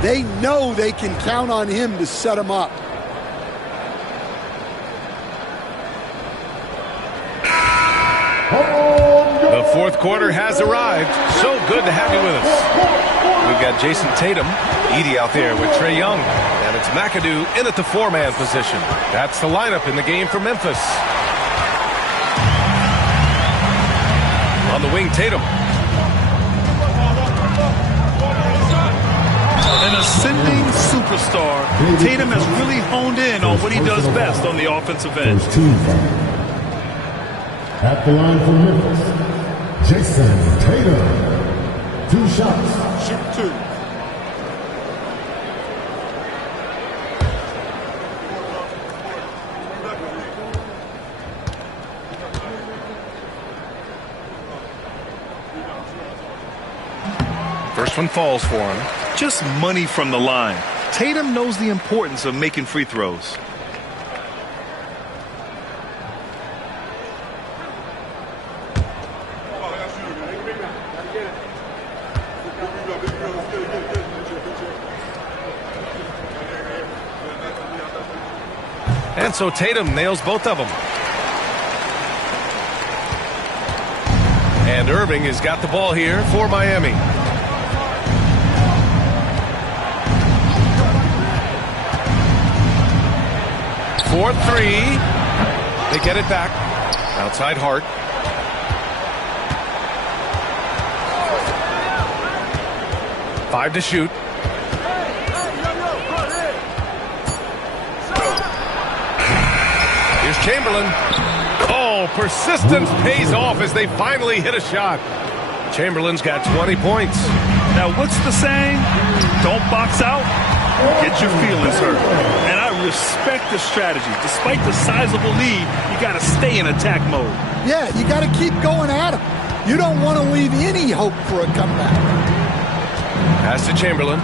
They know they can count on him to set them up. The fourth quarter has arrived. So good to have you with us. We've got Jason Tatum, Edey out there with Trae Young, and it's McAdoo in at the 4-man position. That's the lineup in the game for Memphis. On the wing, Tatum. An ascending superstar, Tatum has really honed in on what he does best on the offensive end. At the line for Memphis, Jason Tatum. 2 shots. Shoot 2. First one falls for him. Just money from the line. Tatum knows the importance of making free throws. And so Tatum nails both of them. And Irving has got the ball here for Miami. For 3. They get it back. Outside Hart. Five to shoot. Here's Chamberlain. Oh, persistence pays off as they finally hit a shot. Chamberlain's got 20 points. Now, what's the saying? Don't box out, get your feelings hurt. And I respect the strategy. Despite the sizable lead, you got to stay in attack mode. Yeah, you got to keep going at him. You don't want to leave any hope for a comeback. Pass to Chamberlain.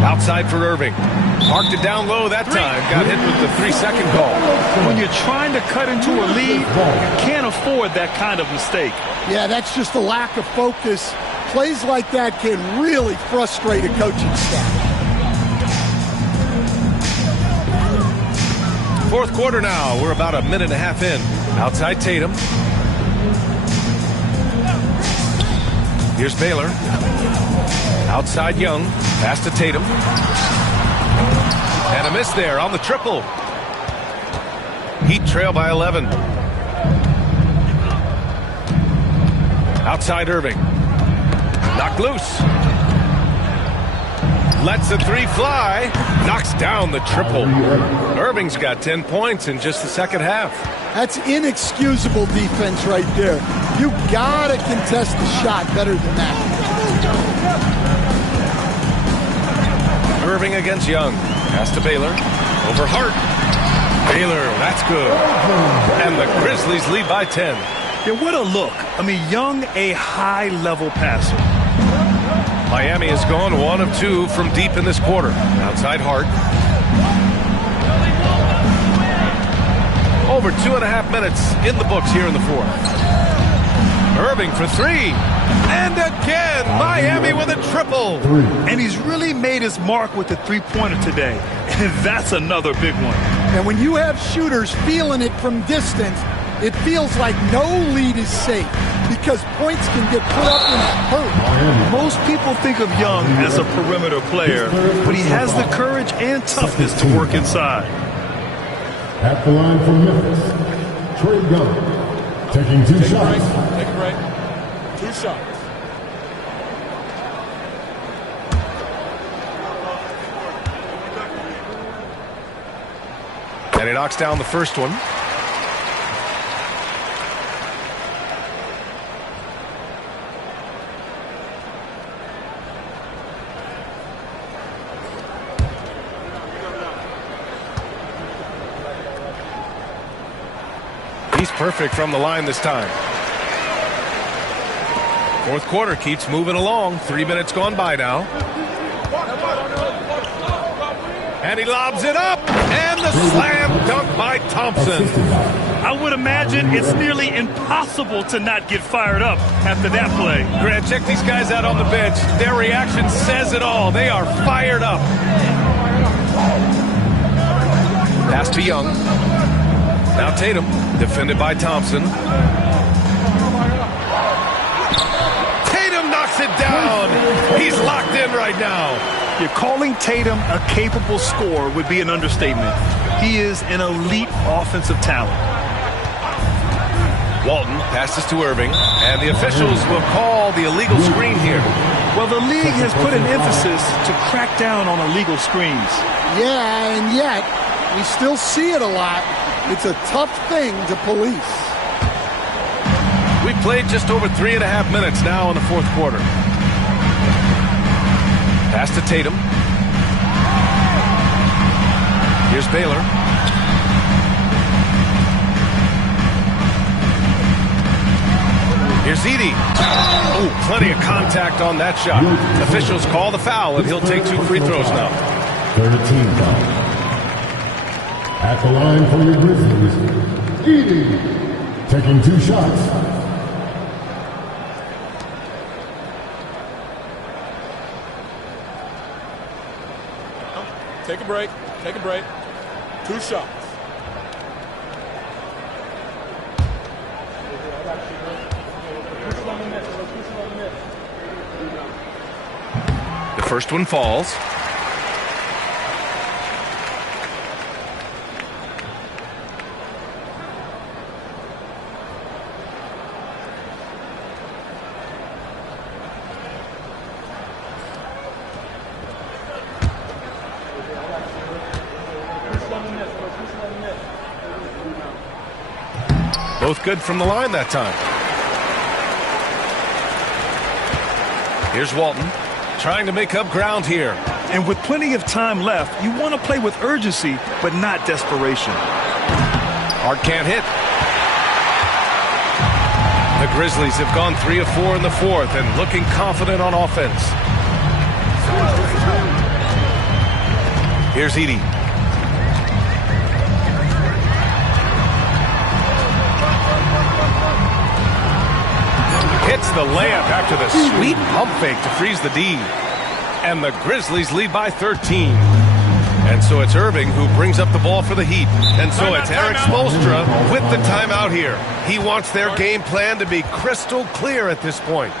Outside for Irving. Marked it down low that time. Got hit with the 3-second call. When you're trying to cut into a lead, you can't afford that kind of mistake. Yeah, that's just a lack of focus. Plays like that can really frustrate a coaching staff. Fourth quarter now. We're about a minute and a half in. Outside Tatum. Here's Baylor. Outside Young. Pass to Tatum. And a miss there on the triple. Heat trail by 11. Outside Irving. Knocked loose. Lets the 3 fly. Knocks down the triple. Irving's got 10 points in just the second half. That's inexcusable defense right there. You gotta contest the shot better than that. Irving against Young. Pass to Baylor. Over Hart. Baylor, that's good. And the Grizzlies lead by 10. Yeah, what a look. I mean, Young, a high-level passer. Miami has gone 1 of 2 from deep in this quarter. Outside Hart. Over 2.5 minutes in the books here in the fourth. Irving for 3. And again, Miami with a triple. And he's really made his mark with the three-pointer today. And that's another big one. And when you have shooters feeling it from distance, it feels like no lead is safe because points can get put up and hurt. Most people think of Young as a perimeter player, but he has the courage and toughness to work inside. At the line for Memphis, Trey Young, taking 2 shots. Take a break. 2 shots. And he knocks down the first one. He's perfect from the line this time. Fourth quarter keeps moving along. 3 minutes gone by now. And he lobs it up. And the slam dunk by Thompson. I would imagine it's nearly impossible to not get fired up after that play. Grant, check these guys out on the bench. Their reaction says it all. They are fired up. Pass to Young. Now Tatum, defended by Thompson. Tatum knocks it down. He's locked in right now. You're calling Tatum a capable scorer would be an understatement. He is an elite offensive talent. Walton passes to Irving, and the officials will call the illegal screen here. Well, the league has put an emphasis to crack down on illegal screens. Yeah, and yet we still see it a lot. It's a tough thing to police. We played just over 3.5 minutes now in the fourth quarter. Pass to Tatum. Here's Baylor. Here's Edey. Ooh, plenty of contact on that shot. Officials call the foul, and he'll take 2 free throws now. 13 foul. At the line for your Grizzlies, Edey, taking 2 shots. Take a break. Take a break. 2 shots. The first one falls. Both good from the line that time. Here's Walton trying to make up ground here. And with plenty of time left, you want to play with urgency, but not desperation. Hart can't hit. The Grizzlies have gone 3 of 4 in the fourth and looking confident on offense. Here's Edey. Hits the layup after the sweet pump fake to freeze the D. And the Grizzlies lead by 13. And so it's Irving who brings up the ball for the Heat. And so it's Eric Spoelstra with the timeout here. He wants their game plan to be crystal clear at this point.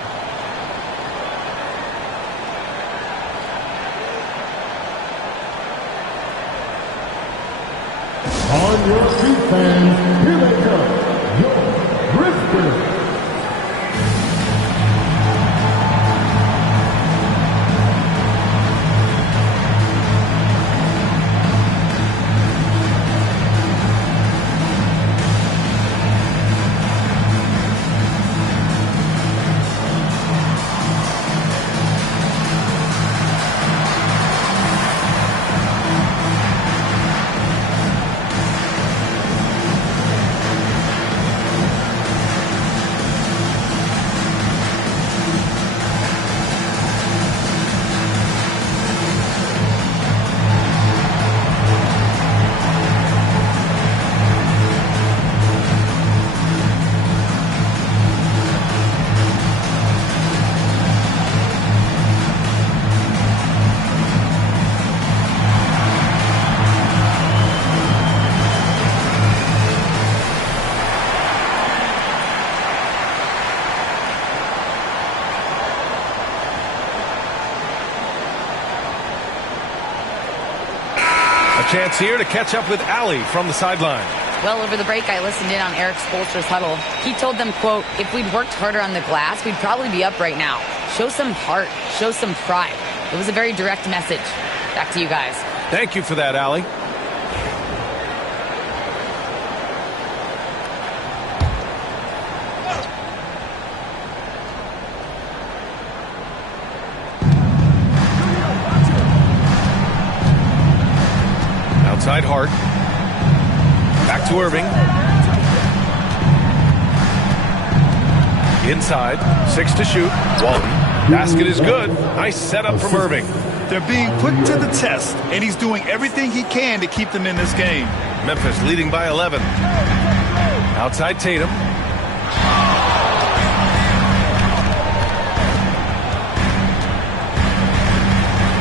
On your feet, fans, here they come, your Grizzlies. A chance here to catch up with Allie from the sideline. Well, over the break, I listened in on Eric Spoelstra's huddle. He told them, quote, if we'd worked harder on the glass, we'd probably be up right now. Show some heart. Show some pride. It was a very direct message. Back to you guys. Thank you for that, Allie. Outside Hart. Back to Irving. Inside. 6 to shoot. Walton. Basket is good. Nice setup from Irving. They're being put to the test, and he's doing everything he can to keep them in this game. Memphis leading by 11. Outside Tatum.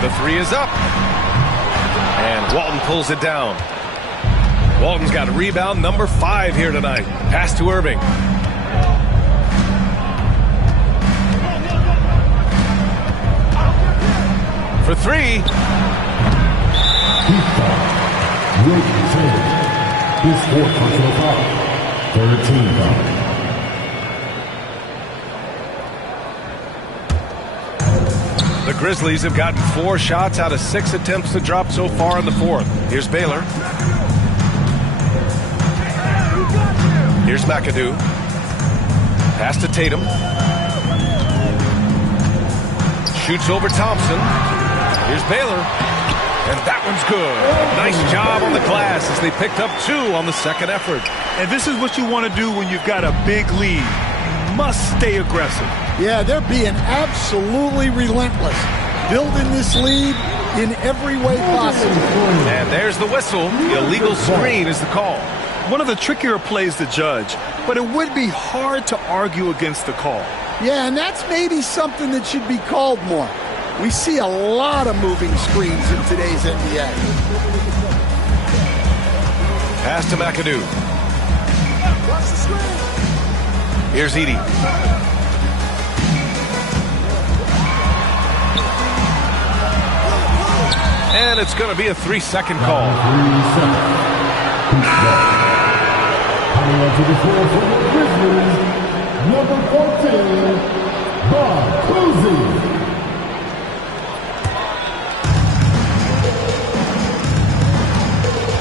The three is up. And Walton pulls it down. Walton's got rebound number 5 here tonight. Pass to Irving. For 3. His fourth personal foul. 13 foul. The Grizzlies have gotten 4 shots out of 6 attempts to drop so far in the fourth. Here's Baylor. Here's McAdoo. Pass to Tatum. Shoots over Thompson. Here's Baylor. And that one's good. Nice job on the glass as they picked up 2 on the second effort. And this is what you want to do when you've got a big lead. You must stay aggressive. Yeah, they're being absolutely relentless, building this lead in every way possible. And there's the whistle. The illegal screen is the call. One of the trickier plays to judge, but it would be hard to argue against the call. Yeah, and that's maybe something that should be called more. We see a lot of moving screens in today's NBA. Pass to McAdoo. Here's Edey. And it's going to be a 3-second call. 3 seconds. Coming onto the floor for the Grizzlies, number 14, Bob Cousy.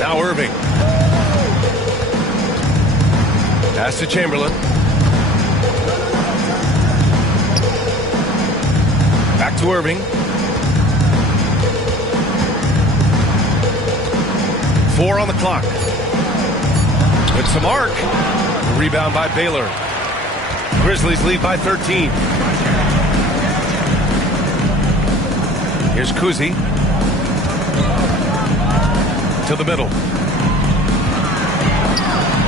Now Irving. Pass to Chamberlain. Back to Irving. 4 on the clock. It's a mark. Rebound by Baylor. Grizzlies lead by 13. Here's Cousy. To the middle.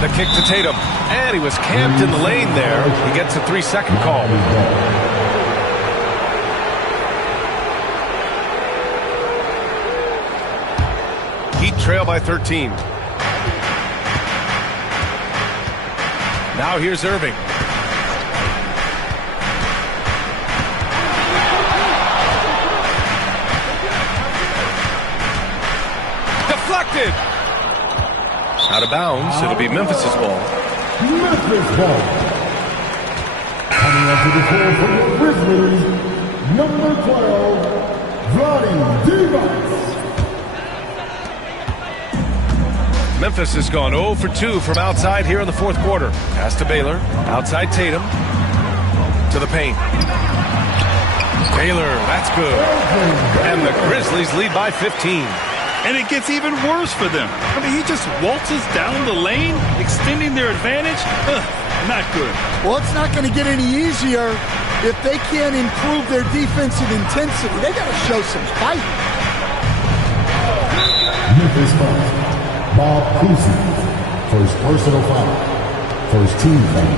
The kick to Tatum. And he was camped in the lane there. He gets a 3-second call. Heat trail by 13. Now here's Irving. Deflected. Out of bounds. It'll be Memphis's ball. Memphis ball. Coming onto the floor for the Grizzlies, number 12, Vlade Divac. Memphis has gone 0 for 2 from outside here in the fourth quarter. Pass to Baylor. Outside Tatum. To the paint. Baylor, that's good. And the Grizzlies lead by 15. And it gets even worse for them. I mean, he just waltzes down the lane, extending their advantage. Not good. Well, it's not going to get any easier if they can't improve their defensive intensity. They got to show some fight. Memphis foul. Bob Cousy. First personal foul. First team foul.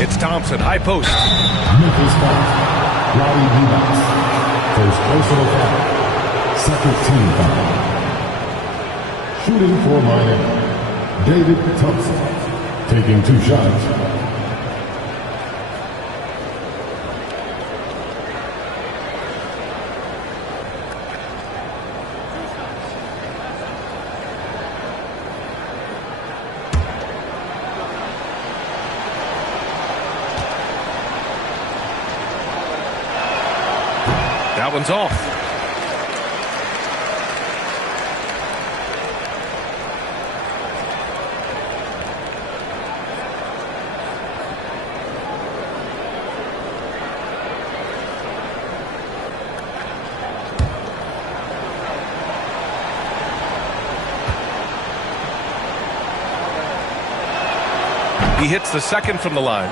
It's Thompson, high post. Memphis foul. Vlade Divac. First personal foul. Second team foul. Shooting for Miami, David Thompson. Taking 2 shots. That one's off. He hits the second from the line.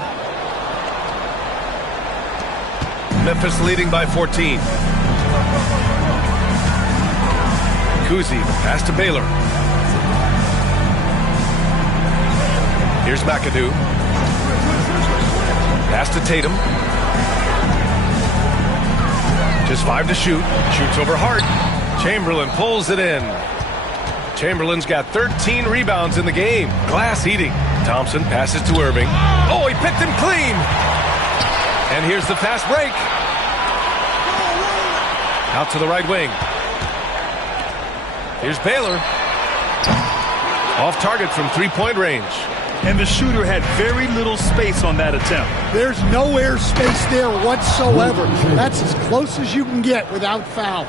Memphis leading by 14. Kuzi, pass to Baylor. Here's McAdoo. Pass to Tatum. Just 5 to shoot. Shoots over Hart. Chamberlain pulls it in. Chamberlain's got 13 rebounds in the game. Glass eating. Thompson passes to Irving. Oh, he picked him clean. And here's the fast break. Out to the right wing. Here's Baylor. Off target from three-point range. And the shooter had very little space on that attempt. There's no air space there whatsoever. That's as close as you can get without foul.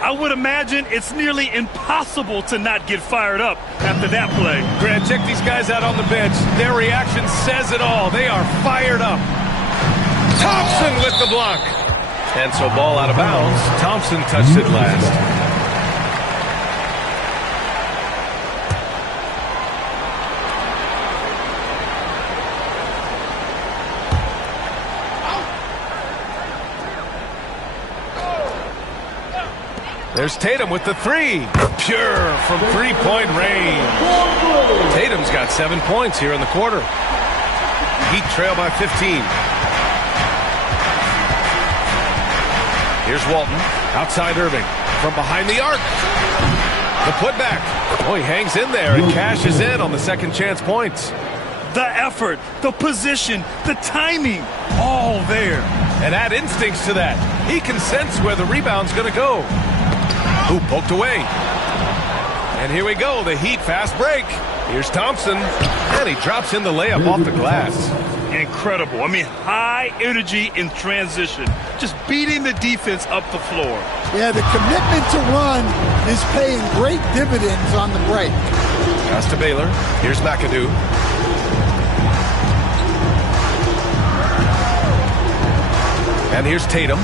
I would imagine it's nearly impossible to not get fired up after that play. Grant, check these guys out on the bench. Their reaction says it all. They are fired up. Thompson with the block. And so ball out of bounds. Thompson touched it last. There's Tatum with the three. Pure from three-point range. Tatum's got 7 points here in the quarter. Heat trail by 15. Here's Walton. Outside Irving. From behind the arc. The putback. Oh, he hangs in there and cashes in on the second chance points. The effort, the position, the timing, all there. And add instincts to that. He can sense where the rebound's going to go. Ooh, poked away. And here we go, the Heat fast break. Here's Thompson, and he drops in the layup off the glass. Incredible. I mean, high energy in transition. Just beating the defense up the floor. Yeah, the commitment to run is paying great dividends on the break. Pass to Baylor. Here's McAdoo. And here's Tatum.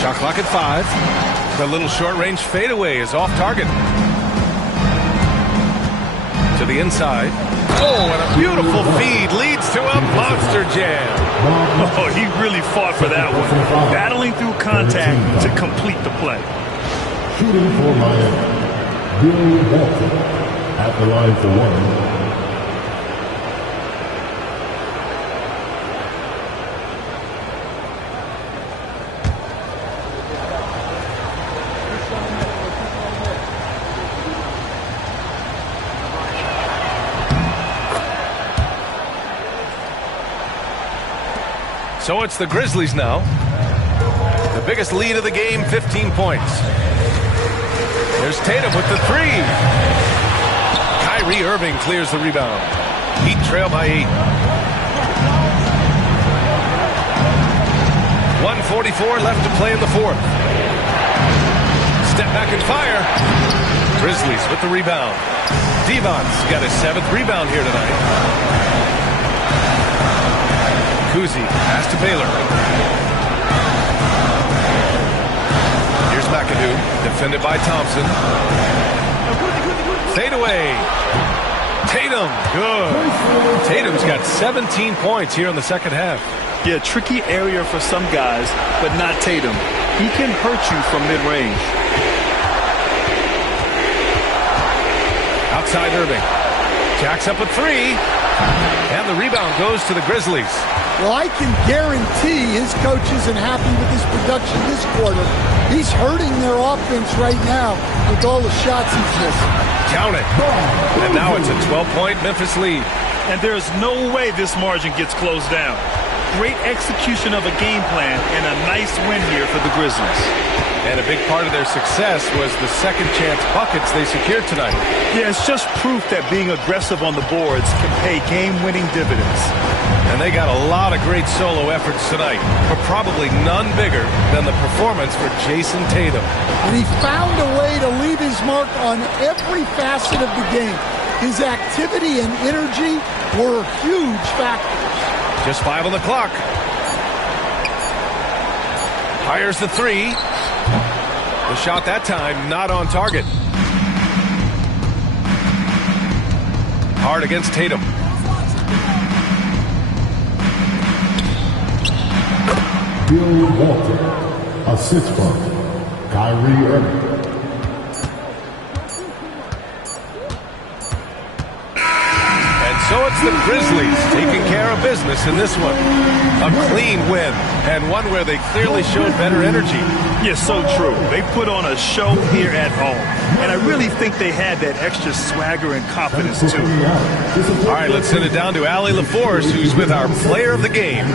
Shot clock at 5. The little short-range fadeaway is off target. To the inside. Oh, and a beautiful feed leads to a monster jam. Oh, he really fought for that one. Battling through contact to complete the play. Shooting for Miami, Bill Walton at the line for one. So it's the Grizzlies now. The biggest lead of the game, 15 points. There's Tatum with the three. Kyrie Irving clears the rebound. Heat trail by 8. 1:44 left to play in the fourth. Step back and fire. Grizzlies with the rebound. Devon's got his 7th rebound here tonight. Kuzi, pass to Baylor. Here's McAdoo, defended by Thompson. Fade away. Tatum, good. Tatum's got 17 points here in the second half. Yeah, tricky area for some guys, but not Tatum. He can hurt you from mid-range. Outside Irving. Jacks up a 3. And the rebound goes to the Grizzlies. Well, I can guarantee his coach isn't happy with his production this quarter. He's hurting their offense right now with all the shots he's missing. Count it. And now it's a 12-point Memphis lead. And there's no way this margin gets closed down. great execution of a game plan and a nice win here for the Grizzlies. And a big part of their success was the second chance buckets they secured tonight. Yeah, it's just proof that being aggressive on the boards can pay game-winning dividends. And they got a lot of great solo efforts tonight, but probably none bigger than the performance for Jason Tatum. And he found a way to leave his mark on every facet of the game. His activity and energy were huge factors. Just 5 on the clock. Fires the three. The shot that time not on target. Hard against Tatum. Bill Walton, assist from Kyrie Irving. So it's the Grizzlies taking care of business in this one. A clean win, and one where they clearly showed better energy. Yeah, so true. They put on a show here at home, and I really think they had that extra swagger and confidence, too. All right, let's send it down to Allie LaForce, who's with our player of the game.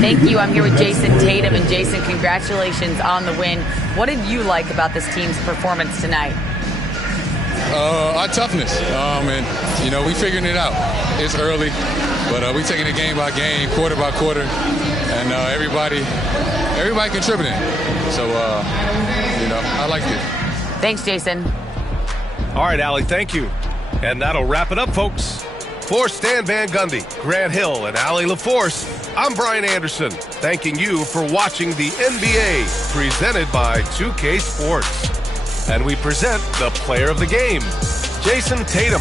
Thank you. I'm here with Jason Tatum. And Jason, congratulations on the win. What did you like about this team's performance tonight? Our toughness, and, you know, we figuring it out. It's early, but we taking it game by game, quarter by quarter, and everybody contributing. So, you know, I liked it. Thanks, Jason. All right, Allie, thank you. And that'll wrap it up, folks. For Stan Van Gundy, Grant Hill, and Allie LaForce, I'm Brian Anderson, thanking you for watching the NBA, presented by 2K Sports. And we present the player of the game, Jason Tatum.